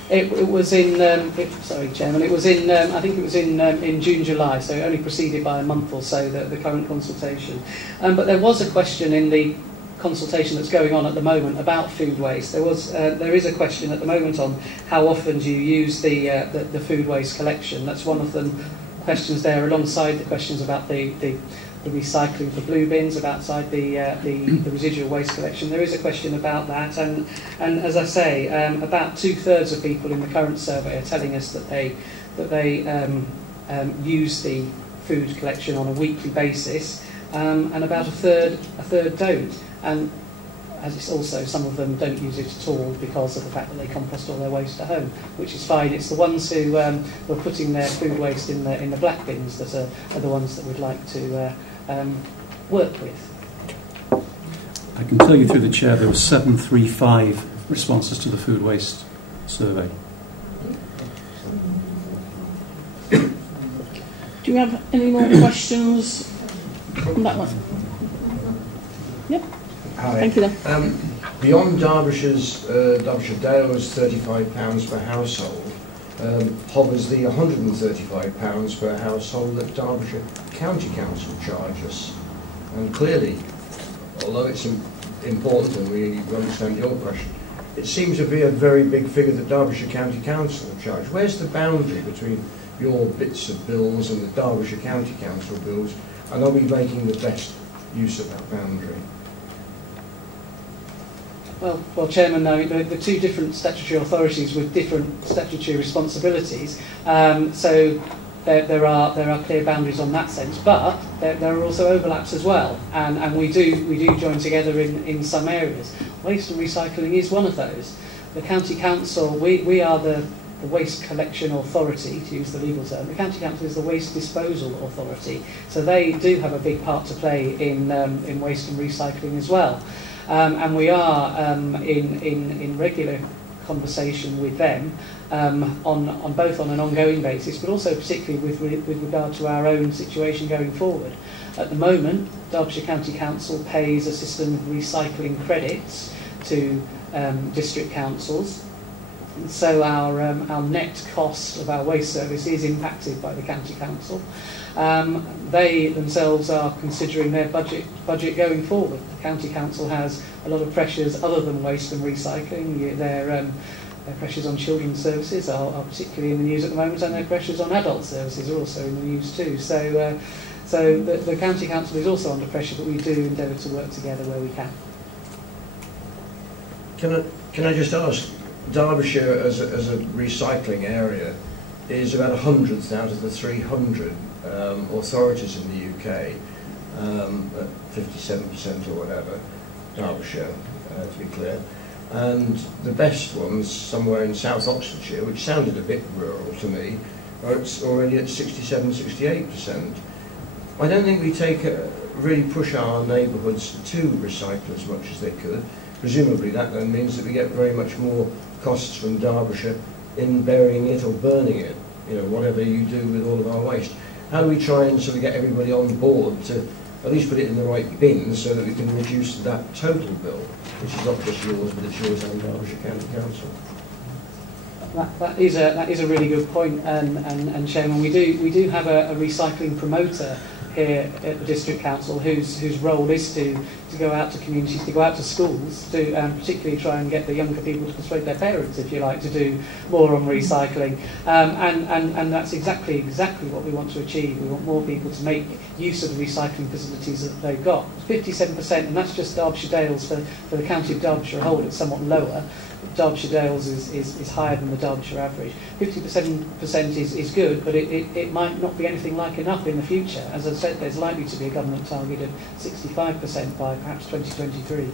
It was in. Sorry, Chairman. It was in. I think it was in June, July. So it only preceded by a month or so the current consultation. But there was a question in the consultation that's going on at the moment about food waste. There is a question at the moment on how often do you use the food waste collection. That's one of the questions there, alongside the questions about the recycling for blue bins, about the residual waste collection. There is a question about that, and as I say, about 2/3 of people in the current survey are telling us that they use the food collection on a weekly basis, and about a third don't. And as it's also, some of them don't use it at all because of the fact that they compost all their waste at home, which is fine. It's the ones who were putting their food waste in the black bins that are the ones that we'd like to work with. I can tell you through the chair there were 735 responses to the food waste survey. Do you have any more questions on that one? Yep. Hi. Thank you then. Beyond Derbyshire Dales £35 per household, hovers the £135 per household that Derbyshire County Council charge us. And clearly, although it's important and we understand your question, it seems to be a very big figure that Derbyshire County Council charge. Where's the boundary between your bits of bills and the Derbyshire County Council bills, and are we making the best use of that boundary? Well, Chairman, the two different statutory authorities with different statutory responsibilities, so there are clear boundaries on that sense, but there are also overlaps as well, and we do join together in some areas. Waste and recycling is one of those. The County Council, we are the waste collection authority, to use the legal term. The County Council is the waste disposal authority, so they do have a big part to play in waste and recycling as well. And we are in regular conversation with them on both on an ongoing basis, but also particularly with regard to our own situation going forward. At the moment, Derbyshire County Council pays a system of recycling credits to district councils. And so our net cost of our waste service is impacted by the County Council. They themselves are considering their budget going forward. The County Council has a lot of pressures other than waste and recycling. Their pressures on children's services are particularly in the news at the moment, and their pressures on adult services are also in the news too. So the County Council is also under pressure, but we do endeavour to work together where we can. Can I just ask, Derbyshire as a recycling area is about 100th out of the 300 authorities in the UK, 57% or whatever, Derbyshire, to be clear. And the best ones, somewhere in South Oxfordshire, which sounded a bit rural to me, are already at 67, 68%. I don't think we really push our neighbourhoods to recycle as much as they could. Presumably that then means that we get very much more costs from Derbyshire in burying it or burning it, you know, whatever you do with all of our waste. How do we try and sort of get everybody on board to at least put it in the right bin so that we can reduce that total bill, which is not just yours, but it's yours and Derbyshire County Council? That is a really good point, and Chairman, we do have a recycling promoter here at the District Council whose role is to go out to communities, to go out to schools, to particularly try and get the younger people to persuade their parents, if you like, to do more on recycling. And that's exactly what we want to achieve. We want more people to make use of the recycling facilities that they've got. 57%, and that's just Derbyshire Dales. For the county of Derbyshire whole, it's somewhat lower. Derbyshire Dales is higher than the Derbyshire average. 57% is good, but it might not be anything like enough in the future. As I said, there's likely to be a government target of 65% by perhaps 2023.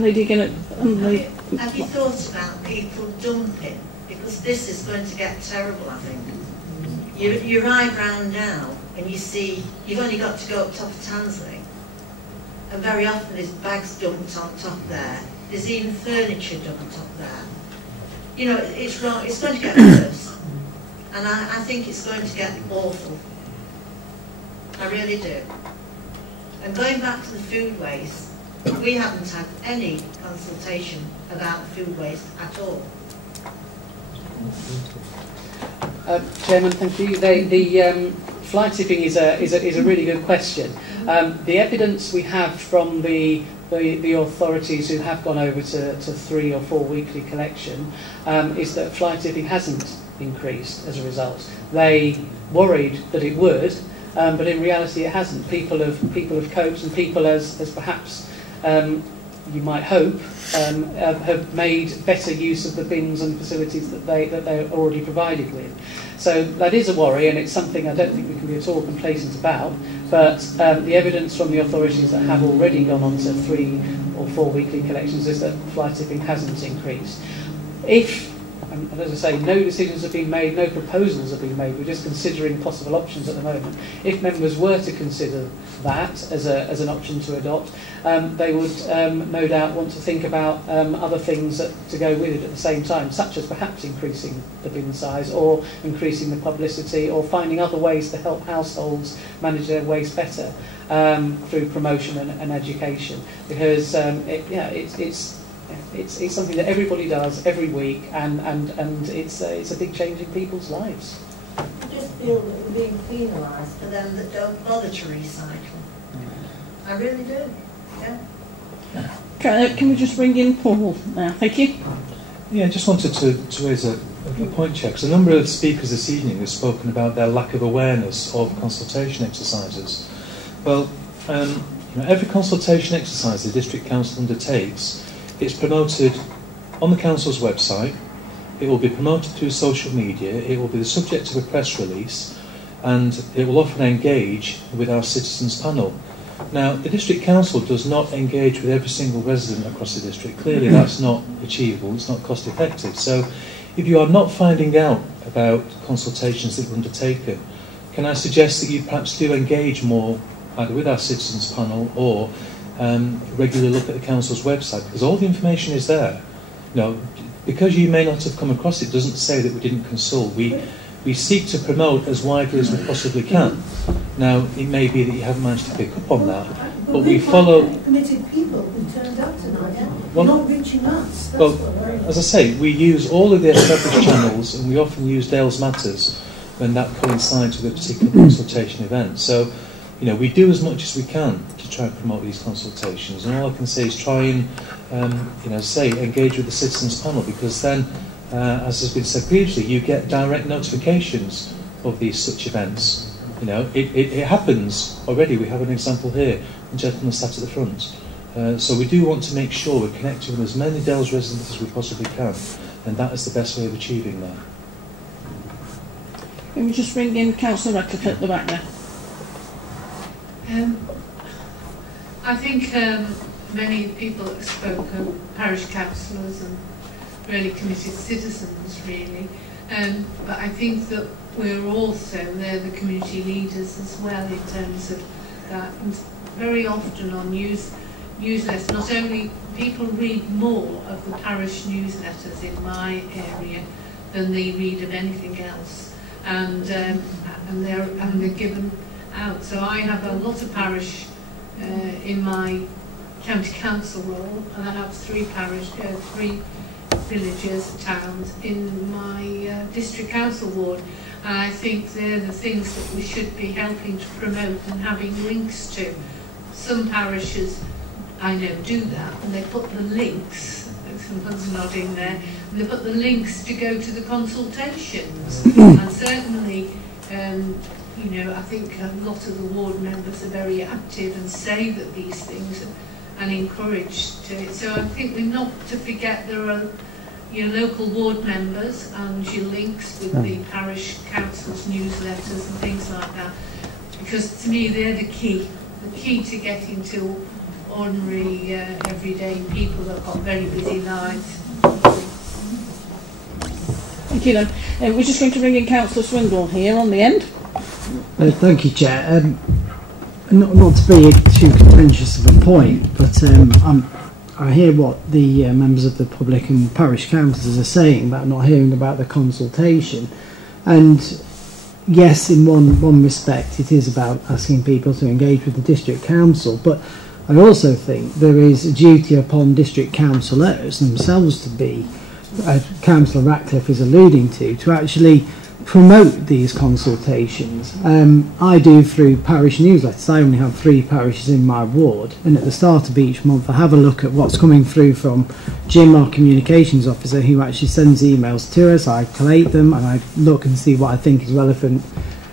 Lady Have you thought about people dumping? Because this is going to get terrible, I think. You ride round now and you see, you've only got to go up top of Tansley, and very often there's bags dumped on top there. There's even furniture dumped up there. You know, it's wrong. It's going to get worse. And I think it's going to get awful. I really do. And going back to the food waste, we haven't had any consultation about food waste at all. Chairman, thank you. The fly tipping is a really good question. The evidence we have from the authorities who have gone over to 3 or 4 weekly collection is that fly tipping hasn't increased as a result. They worried that it would, but in reality it hasn't. People have coped, and people, as perhaps you might hope, have made better use of the bins and facilities that they're already provided with. So that is a worry, and it's something I don't think we can be at all complacent about. But the evidence from the authorities that have already gone on to 3 or 4 weekly collections is that fly tipping hasn't increased. If, and as I say, no decisions have been made, no proposals have been made, we're just considering possible options at the moment. If members were to consider that as an option to adopt, they would no doubt want to think about other things to go with it at the same time, such as perhaps increasing the bin size, or increasing the publicity, or finding other ways to help households manage their waste better through promotion and education. Because it's something that everybody does every week, and it's a big change in people's lives. I just feel that we're being penalised for them that don't bother to recycle. I really do. Yeah. Can we just bring in Paul now? Thank you. Yeah, I just wanted to raise a point, Chair, because a number of speakers this evening have spoken about their lack of awareness of consultation exercises. Well, every consultation exercise the District Council undertakes, it's promoted on the Council's website, it will be promoted through social media, it will be the subject of a press release, and it will often engage with our citizens panel. Now, the District Council does not engage with every single resident across the district. Clearly that's not achievable, it's not cost effective. So if you are not finding out about consultations that are undertaken, can I suggest that you perhaps do engage more either with our citizens panel or regularly look at the Council's website, because all the information is there. You know, because you may not have come across it doesn't say that we didn't consult. We seek to promote as widely as we possibly can. Now, it may be that you haven't managed to pick up on that, but we follow... committed people who turned up tonight, well, not reaching us. That's well, as I say, we use all of the established channels, and we often use Dales Matters when that coincides with a particular consultation event. So, you know, we do as much as we can to try and promote these consultations, and all I can say is try and, engage with the citizens panel, because then, as has been said previously, you get direct notifications of these such events. You know, it happens already. We have an example here, the gentleman sat at the front. So we do want to make sure we're connecting with as many Dales residents as we possibly can, and that is the best way of achieving that. Can we just bring in Councillor Ratcliffe at the back there? I think many people have spoken, parish councillors and really committed citizens, really. But I think that we're also, they're the community leaders as well in terms of that. And very often on newsletters, not only people read more of the parish newsletters in my area than they read of anything else, and they're given out. So I have a lot of parish in my county council role, and I have three villages, towns in my district council ward. And I think they're the things that we should be helping to promote and having links to. Some parishes, I know, do that, and they put the links, someone's nodding there, and they put the links to go to the consultations. And certainly, you know, I think a lot of the ward members are very active and say that these things and encourage to it. So I think we're not to forget there are your local ward members and your links with the parish council's newsletters and things like that, because to me they're the key to getting to ordinary everyday people that have got very busy lives. Thank you then. We're just going to bring in Councillor Swindle here on the end. Thank you, Chair. Not to be too contentious of a point, but I hear what the members of the public and parish councillors are saying about not hearing about the consultation. And yes, in one respect, it is about asking people to engage with the district council, but I also think there is a duty upon district councillors themselves to be, Councillor Ratcliffe is alluding to actually promote these consultations. I do through parish newsletters. I only have 3 parishes in my ward, and at the start of each month I have a look at what's coming through from Jim, our communications officer, who actually sends emails to us. I collate them and I look and see what I think is relevant,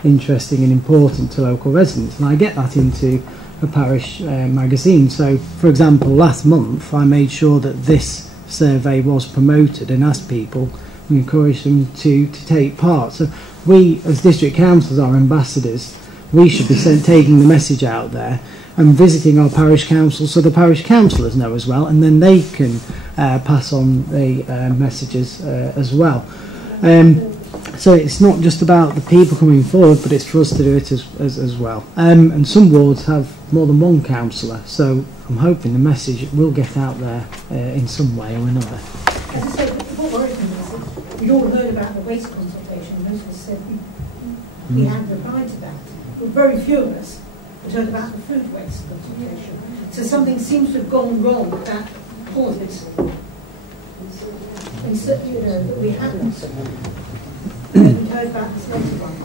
interesting and important to local residents, and I get that into a parish magazine. So for example, last month I made sure that this survey was promoted and asked people, encourage them to take part. So we as district councillors are ambassadors. We should be taking the message out there and visiting our parish councils so the parish councillors know as well, and then they can pass on the messages as well. So it's not just about the people coming forward, but it's for us to do it as well. And some wards have more than one councillor, so I'm hoping the message will get out there in some way or another. We'd all heard about the waste consultation. Most of us said we hadn't replied to that. But very few of us had heard about the food waste consultation. So something seems to have gone wrong with that causes. And so, you know, that we hadn't heard about this later one.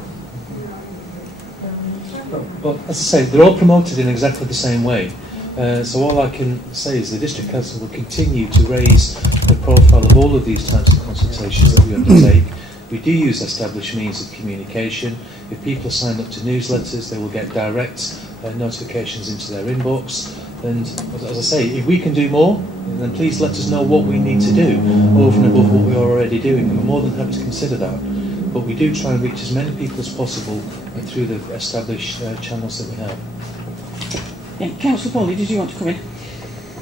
Well, as I say, they're all promoted in exactly the same way. So all I can say is the District Council will continue to raise the profile of all of these types of consultations that we undertake. We do use established means of communication. If people are signed up to newsletters, they will get direct notifications into their inbox. And as I say, if we can do more, then please let us know what we need to do over and above what we are already doing. And we're more than happy to consider that. But we do try and reach as many people as possible through the established channels that we have. Yeah, Councillor Polly, did you want to come in?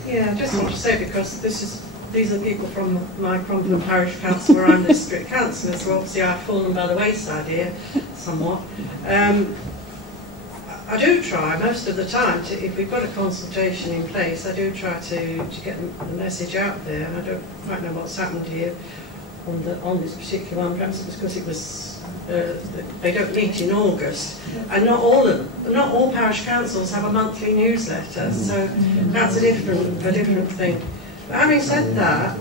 Yeah, I just want to say, because these are people from my Cromford Parish Council where I'm district councillor, so obviously I've fallen by the wayside here somewhat. I do try most of the time, if we've got a consultation in place, I do try to get the message out there, and I don't quite know what's happened here on this particular one. Perhaps it was because it was they don't meet in August, and not all parish councils have a monthly newsletter, so that's a different thing. But having said that,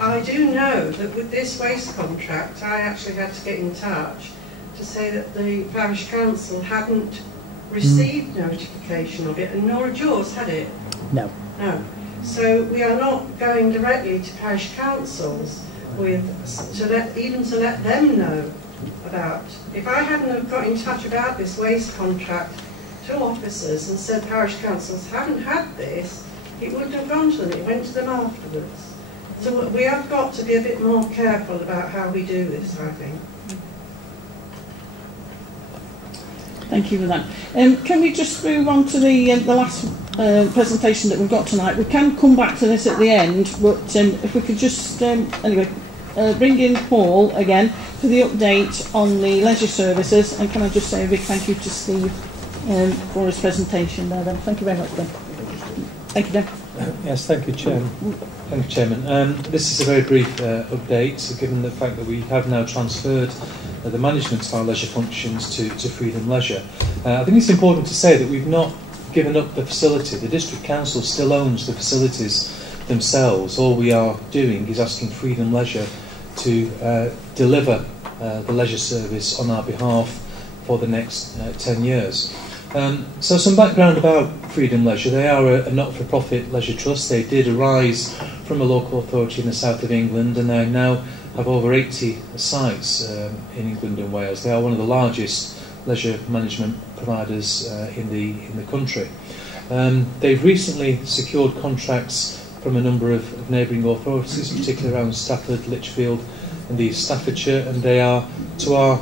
I do know that with this waste contract, I actually had to get in touch to say that the parish council hadn't received notification of it, and nor had yours, had it? No. No. So we are not going directly to parish councils to let them know about. If I hadn't have got in touch about this waste contract to officers and said parish councils haven't had this, it wouldn't have gone to them. It went to them afterwards. So we have got to be a bit more careful about how we do this, I think. Thank you for that. Can we just move on to the last presentation that we've got tonight? We can come back to this at the end, but if we could just anyway bring in Paul again for the update on the leisure services, and can I just say a big thank you to Steve for his presentation there then. Thank you very much, Ben. Thank you, Ben. Yes, thank you, Chairman. Thank you, Chairman. This is a very brief update, given the fact that we have now transferred the management of our leisure functions to Freedom Leisure. I think it's important to say that we've not given up the facility. The District Council still owns the facilities themselves. All we are doing is asking Freedom Leisure to deliver the leisure service on our behalf for the next 10 years. So some background about Freedom Leisure. They are a not-for-profit leisure trust. They did arise from a local authority in the south of England, and they now have over 80 sites in England and Wales. They are one of the largest leisure management providers in the country. They've recently secured contracts from a number of neighbouring authorities, particularly around Stafford, Lichfield and East Staffordshire, and they are, to our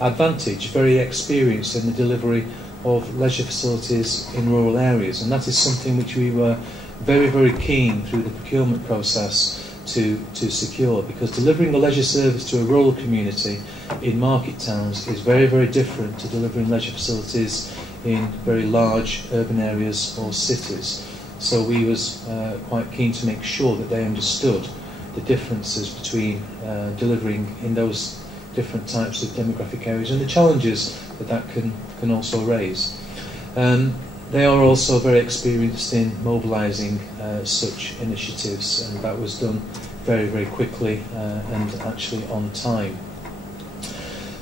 advantage, very experienced in the delivery of leisure facilities in rural areas, and that is something which we were very, very keen through the procurement process to secure, because delivering a leisure service to a rural community in market towns is very, very different to delivering leisure facilities in very large urban areas or cities. So we was quite keen to make sure that they understood the differences between delivering in those different types of demographic areas and the challenges that can also raise. They are also very experienced in mobilising such initiatives, and that was done very, very quickly and actually on time.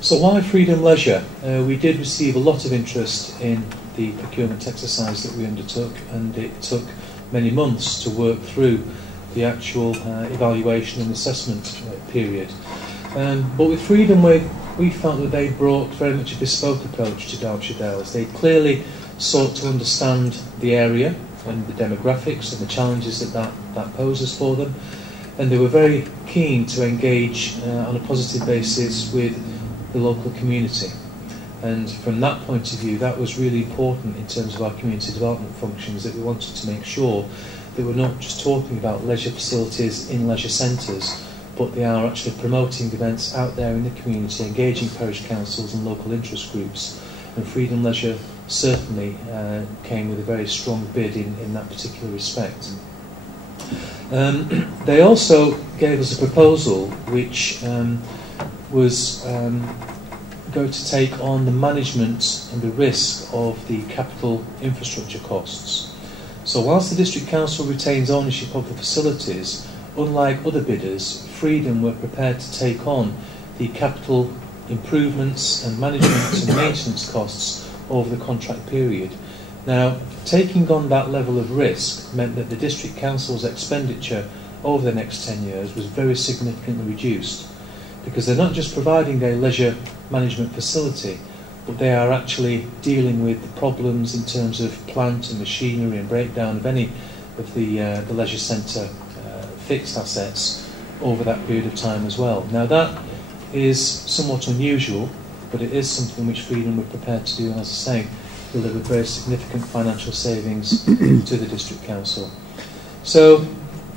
So why Freedom Leisure? We did receive a lot of interest in the procurement exercise that we undertook, and it took many months to work through the actual evaluation and assessment period. But with Freedom, we felt that they brought very much a bespoke approach to Derbyshire Dales. They clearly sought to understand the area and the demographics and the challenges that poses for them, and they were very keen to engage on a positive basis with the local community. And from that point of view, that was really important in terms of our community development functions, that we wanted to make sure that we're not just talking about leisure facilities in leisure centres, but they are actually promoting events out there in the community, engaging parish councils and local interest groups. And Freedom Leisure certainly came with a very strong bid in that particular respect. They also gave us a proposal which was going to take on the management and the risk of the capital infrastructure costs. So whilst the District Council retains ownership of the facilities, unlike other bidders, Freedom were prepared to take on the capital improvements and management and maintenance costs over the contract period. Now, taking on that level of risk meant that the District Council's expenditure over the next 10 years was very significantly reduced, because they're not just providing a leisure management facility, but they are actually dealing with the problems in terms of plant and machinery and breakdown of any of the leisure centre fixed assets over that period of time as well. Now that is somewhat unusual, but it is something which Freedom were prepared to do, and as I say, delivered very significant financial savings to the District Council. So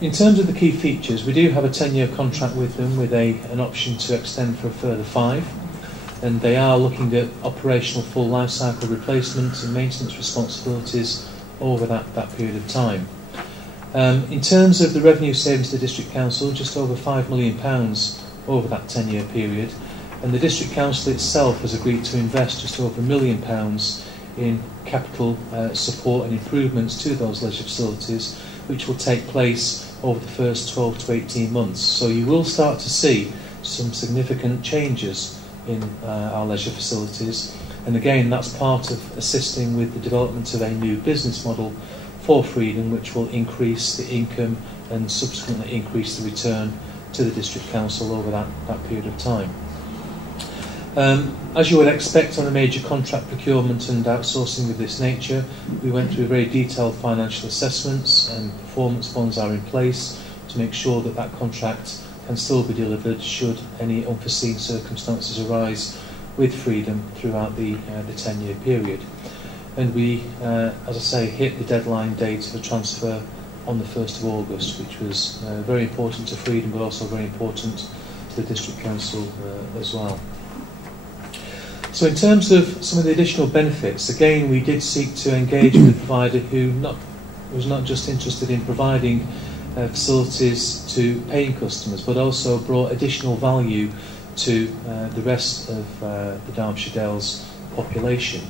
in terms of the key features, we do have a 10-year contract with them with an option to extend for a further 5, and they are looking at operational full life cycle replacement and maintenance responsibilities over that period of time. In terms of the revenue savings to the District Council, just over £5 million over that 10-year period, and the District Council itself has agreed to invest just over £1 million in capital support and improvements to those leisure facilities, which will take place over the first 12 to 18 months. So you will start to see some significant changes in our leisure facilities, and again that's part of assisting with the development of a new business model for Freedom, which will increase the income and subsequently increase the return to the District Council over that period of time. As you would expect on a major contract procurement and outsourcing of this nature, we went through very detailed financial assessments, and performance bonds are in place to make sure that that contract can still be delivered should any unforeseen circumstances arise with Freedom throughout the 10-year period. And we, as I say, hit the deadline date of the transfer on the 1st of August, which was very important to Freedom, but also very important to the District Council as well. So in terms of some of the additional benefits, again, we did seek to engage with a provider who not was not just interested in providing facilities to paying customers, but also brought additional value to the rest of the Derbyshire Dales population.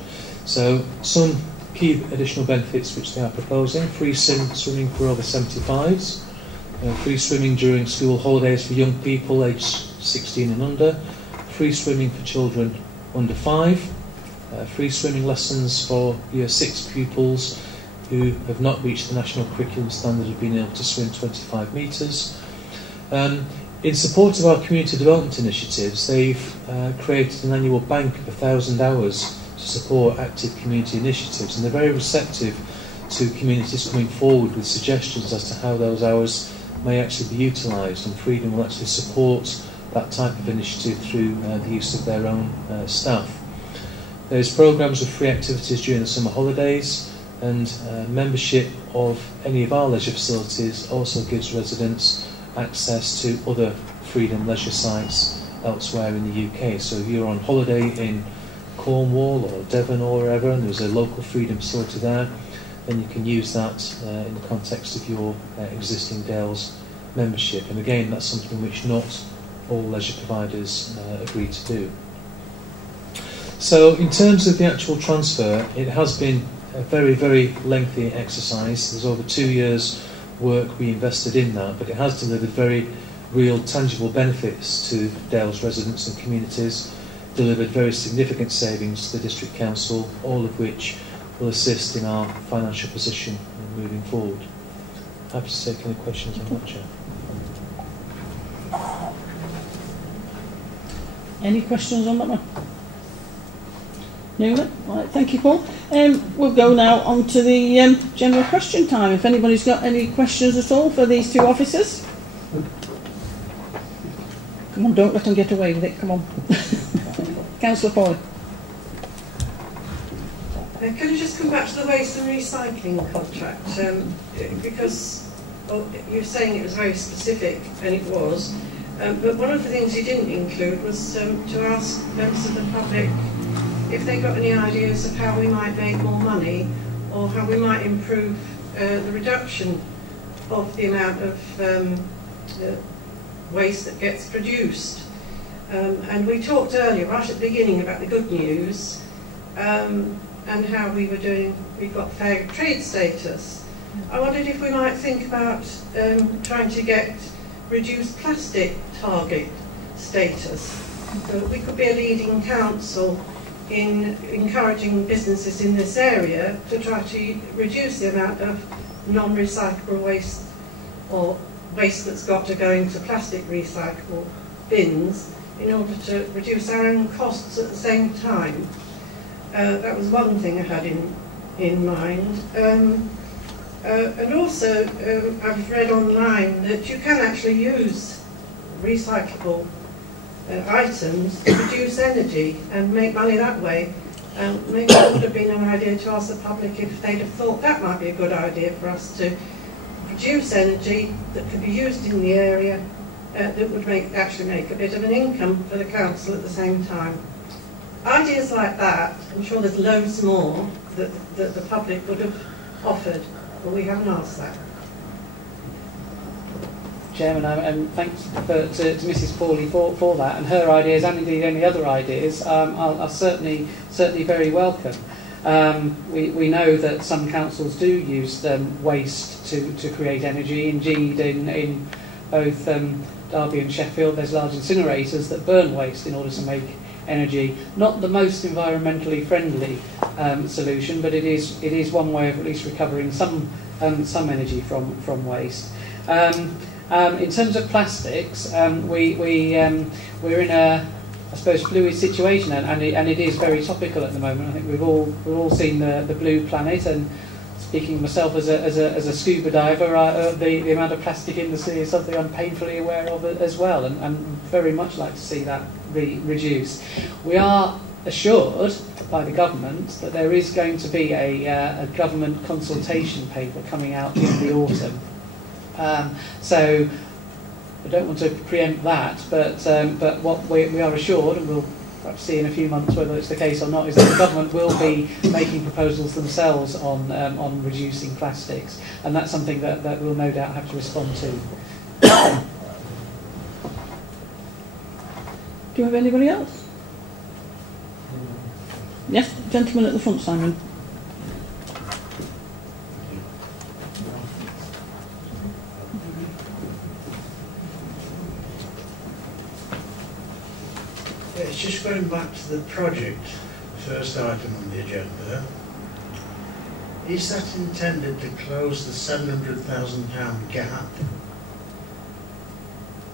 So some key additional benefits which they are proposing: free swimming for over 75s, free swimming during school holidays for young people aged 16 and under, free swimming for children under 5, free swimming lessons for Year 6 pupils who have not reached the national curriculum standard of being able to swim 25 metres. In support of our community development initiatives, they've created an annual bank of 1,000 hours to support active community initiatives, and they're very receptive to communities coming forward with suggestions as to how those hours may actually be utilised, and Freedom will actually support that type of initiative through the use of their own staff. There's programmes of free activities during the summer holidays, and membership of any of our leisure facilities also gives residents access to other Freedom leisure sites elsewhere in the UK. So if you're on holiday in Cornwall or Devon or wherever, and there's a local Freedom facility there, then you can use that in the context of your existing Dales membership. And again, that's something which not all leisure providers agree to do. So in terms of the actual transfer, it has been a very, very lengthy exercise. There's over 2 years work we invested in that, but it has delivered very real, tangible benefits to Dales residents and communities, delivered very significant savings to the District Council, all of which will assist in our financial position moving forward. Happy to take any questions on that, Chair. Any questions on that one? No? Right, thank you, Paul. We'll go now on to the general question time. If anybody's got any questions at all for these two officers. Come on, don't let them get away with it. Come on. Councillor Foley. Can I just come back to the waste and recycling contract? Because you're saying it was very specific, and it was. But one of the things you didn't include was to ask members of the public if they got any ideas of how we might make more money, or how we might improve the reduction of the amount of waste that gets produced. And we talked earlier, right at the beginning, about the good news, and how we got fair trade status. I wondered if we might think about trying to get reduced plastic target status. So we could be a leading council in encouraging businesses in this area to try to reduce the amount of non-recyclable waste, or waste that's got to go into plastic recyclable bins, in order to reduce our own costs at the same time. That was one thing I had in mind. And also, I've read online that you can actually use recyclable items to produce energy and make money that way. Maybe it would have been an idea to ask the public if they'd have thought that might be a good idea for us to produce energy that could be used in the area that would actually make a bit of an income for the council at the same time. Ideas like that, I'm sure there's loads more that the public would have offered, but we haven't asked that. Chairman, and thanks to Mrs. Pawley for that, and her ideas, and indeed any other ideas are certainly very welcome. We know that some councils do use waste to create energy. Indeed, in both Derby and Sheffield, there's large incinerators that burn waste in order to make energy. Not the most environmentally friendly solution, but it is one way of at least recovering some energy from waste. In terms of plastics, we're in a, I suppose, fluid situation, and it is very topical at the moment. I think we've all seen the Blue Planet, and speaking of myself as a scuba diver, the amount of plastic in the sea is something I'm painfully aware of as well, and very much like to see that reduced. We are assured by the government that there is going to be a government consultation paper coming out in the autumn. So I don't want to preempt that, but what we are assured, and we'll perhaps see in a few months whether it's the case or not, is that the government will be making proposals themselves on reducing plastics, and that's something that we'll no doubt have to respond to. Do you have anybody else? Yes, gentleman at the front, Simon. It's just going back to the project, first item on the agenda. Is that intended to close the £700,000 gap?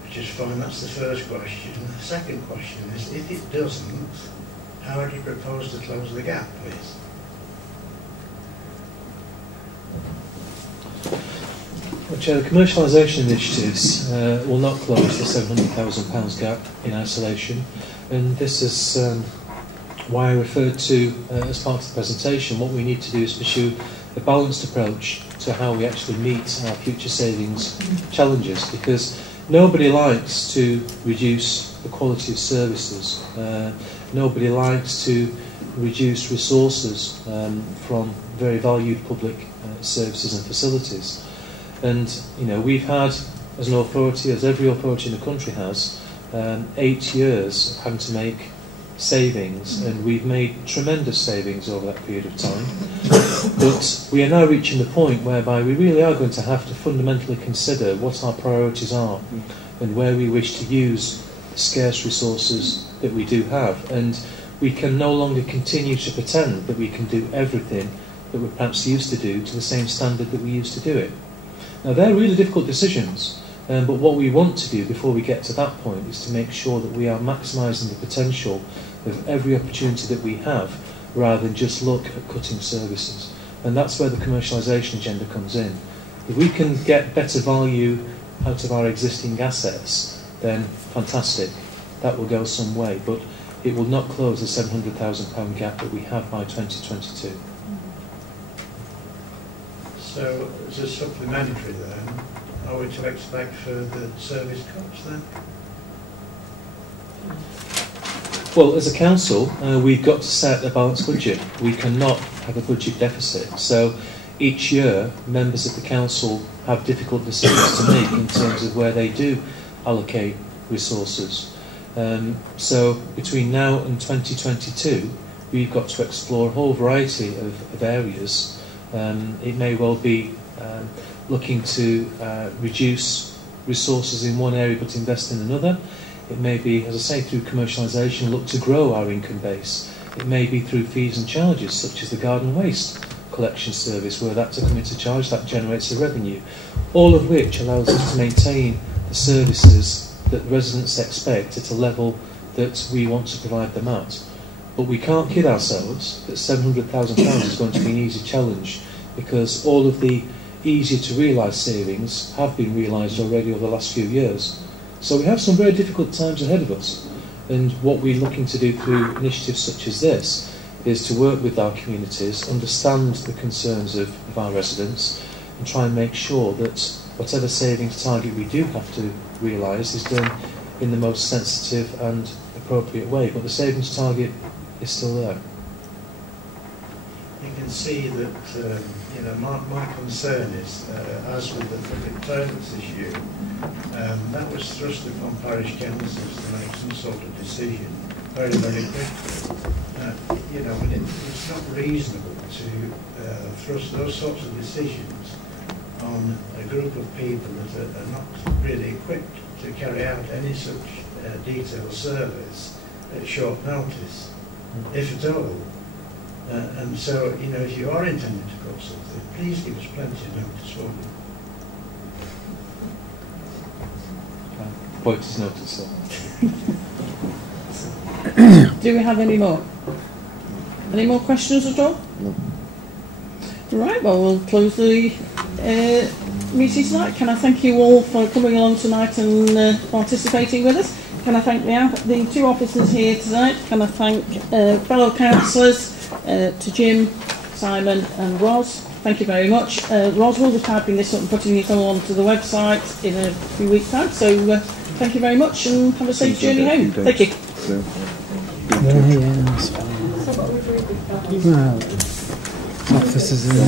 Which is fine, that's the first question. The second question is, if it doesn't, how do you propose to close the gap, please? Well, Chair, the commercialisation initiatives will not close the £700,000 gap in isolation, and this is why I referred to, as part of the presentation, what we need to do is pursue a balanced approach to how we actually meet our future savings challenges, because nobody likes to reduce the quality of services. Nobody likes to reduce resources from very valued public services and facilities. And, you know, we've had, as an authority, as every authority in the country has, 8 years of having to make savings, and we've made tremendous savings over that period of time. But we are now reaching the point whereby we really are going to have to fundamentally consider what our priorities are and where we wish to use the scarce resources that we do have. And we can no longer continue to pretend that we can do everything that we're perhaps used to do to the same standard that we used to do it. Now, they're really difficult decisions, but what we want to do before we get to that point is to make sure that we are maximising the potential of every opportunity that we have, rather than just look at cutting services. And that's where the commercialisation agenda comes in. If we can get better value out of our existing assets, then fantastic, that will go some way, but it will not close the £700,000 gap that we have by 2022. So, as a supplementary then, are we to expect further service cuts then? Well, as a council, we've got to set a balanced budget. We cannot have a budget deficit. So each year, members of the council have difficult decisions to make in terms of where they do allocate resources. So between now and 2022, we've got to explore a whole variety of areas. It may well be looking to reduce resources in one area but invest in another. It may be, as I say, through commercialisation, look to grow our income base. It may be through fees and charges, such as the garden waste collection service, where that to come into charge, that generates a revenue. All of which allows us to maintain the services that residents expect at a level that we want to provide them at. But we can't kid ourselves that £700,000 is going to be an easy challenge, because all of the easier to realise savings have been realised already over the last few years. So we have some very difficult times ahead of us, and what we're looking to do through initiatives such as this is to work with our communities, understand the concerns of our residents, and try and make sure that whatever savings target we do have to realise is done in the most sensitive and appropriate way. But the savings target is still there. You can see that my concern is, as with the public toilets issue, that was thrust upon parish councils to make some sort of decision very, very quickly. But it's not reasonable to thrust those sorts of decisions on a group of people that are not really equipped to carry out any such detailed service at short notice, if at all. And so, if you are intending to cut something, please give us plenty of notice for it. Point is noted, sir. Do we have any more? Any more questions at all? No. Right, well, we'll close the meeting tonight. Can I thank you all for coming along tonight and participating with us? Can I thank the two officers here tonight? Can I thank fellow councillors, to Jim, Simon and Ros? Thank you very much. Ros will be typing this up and putting it all onto the website in a few weeks' time. So thank you very much and have a safe journey home. Thank you. Yeah, that's fine. Well, officers in the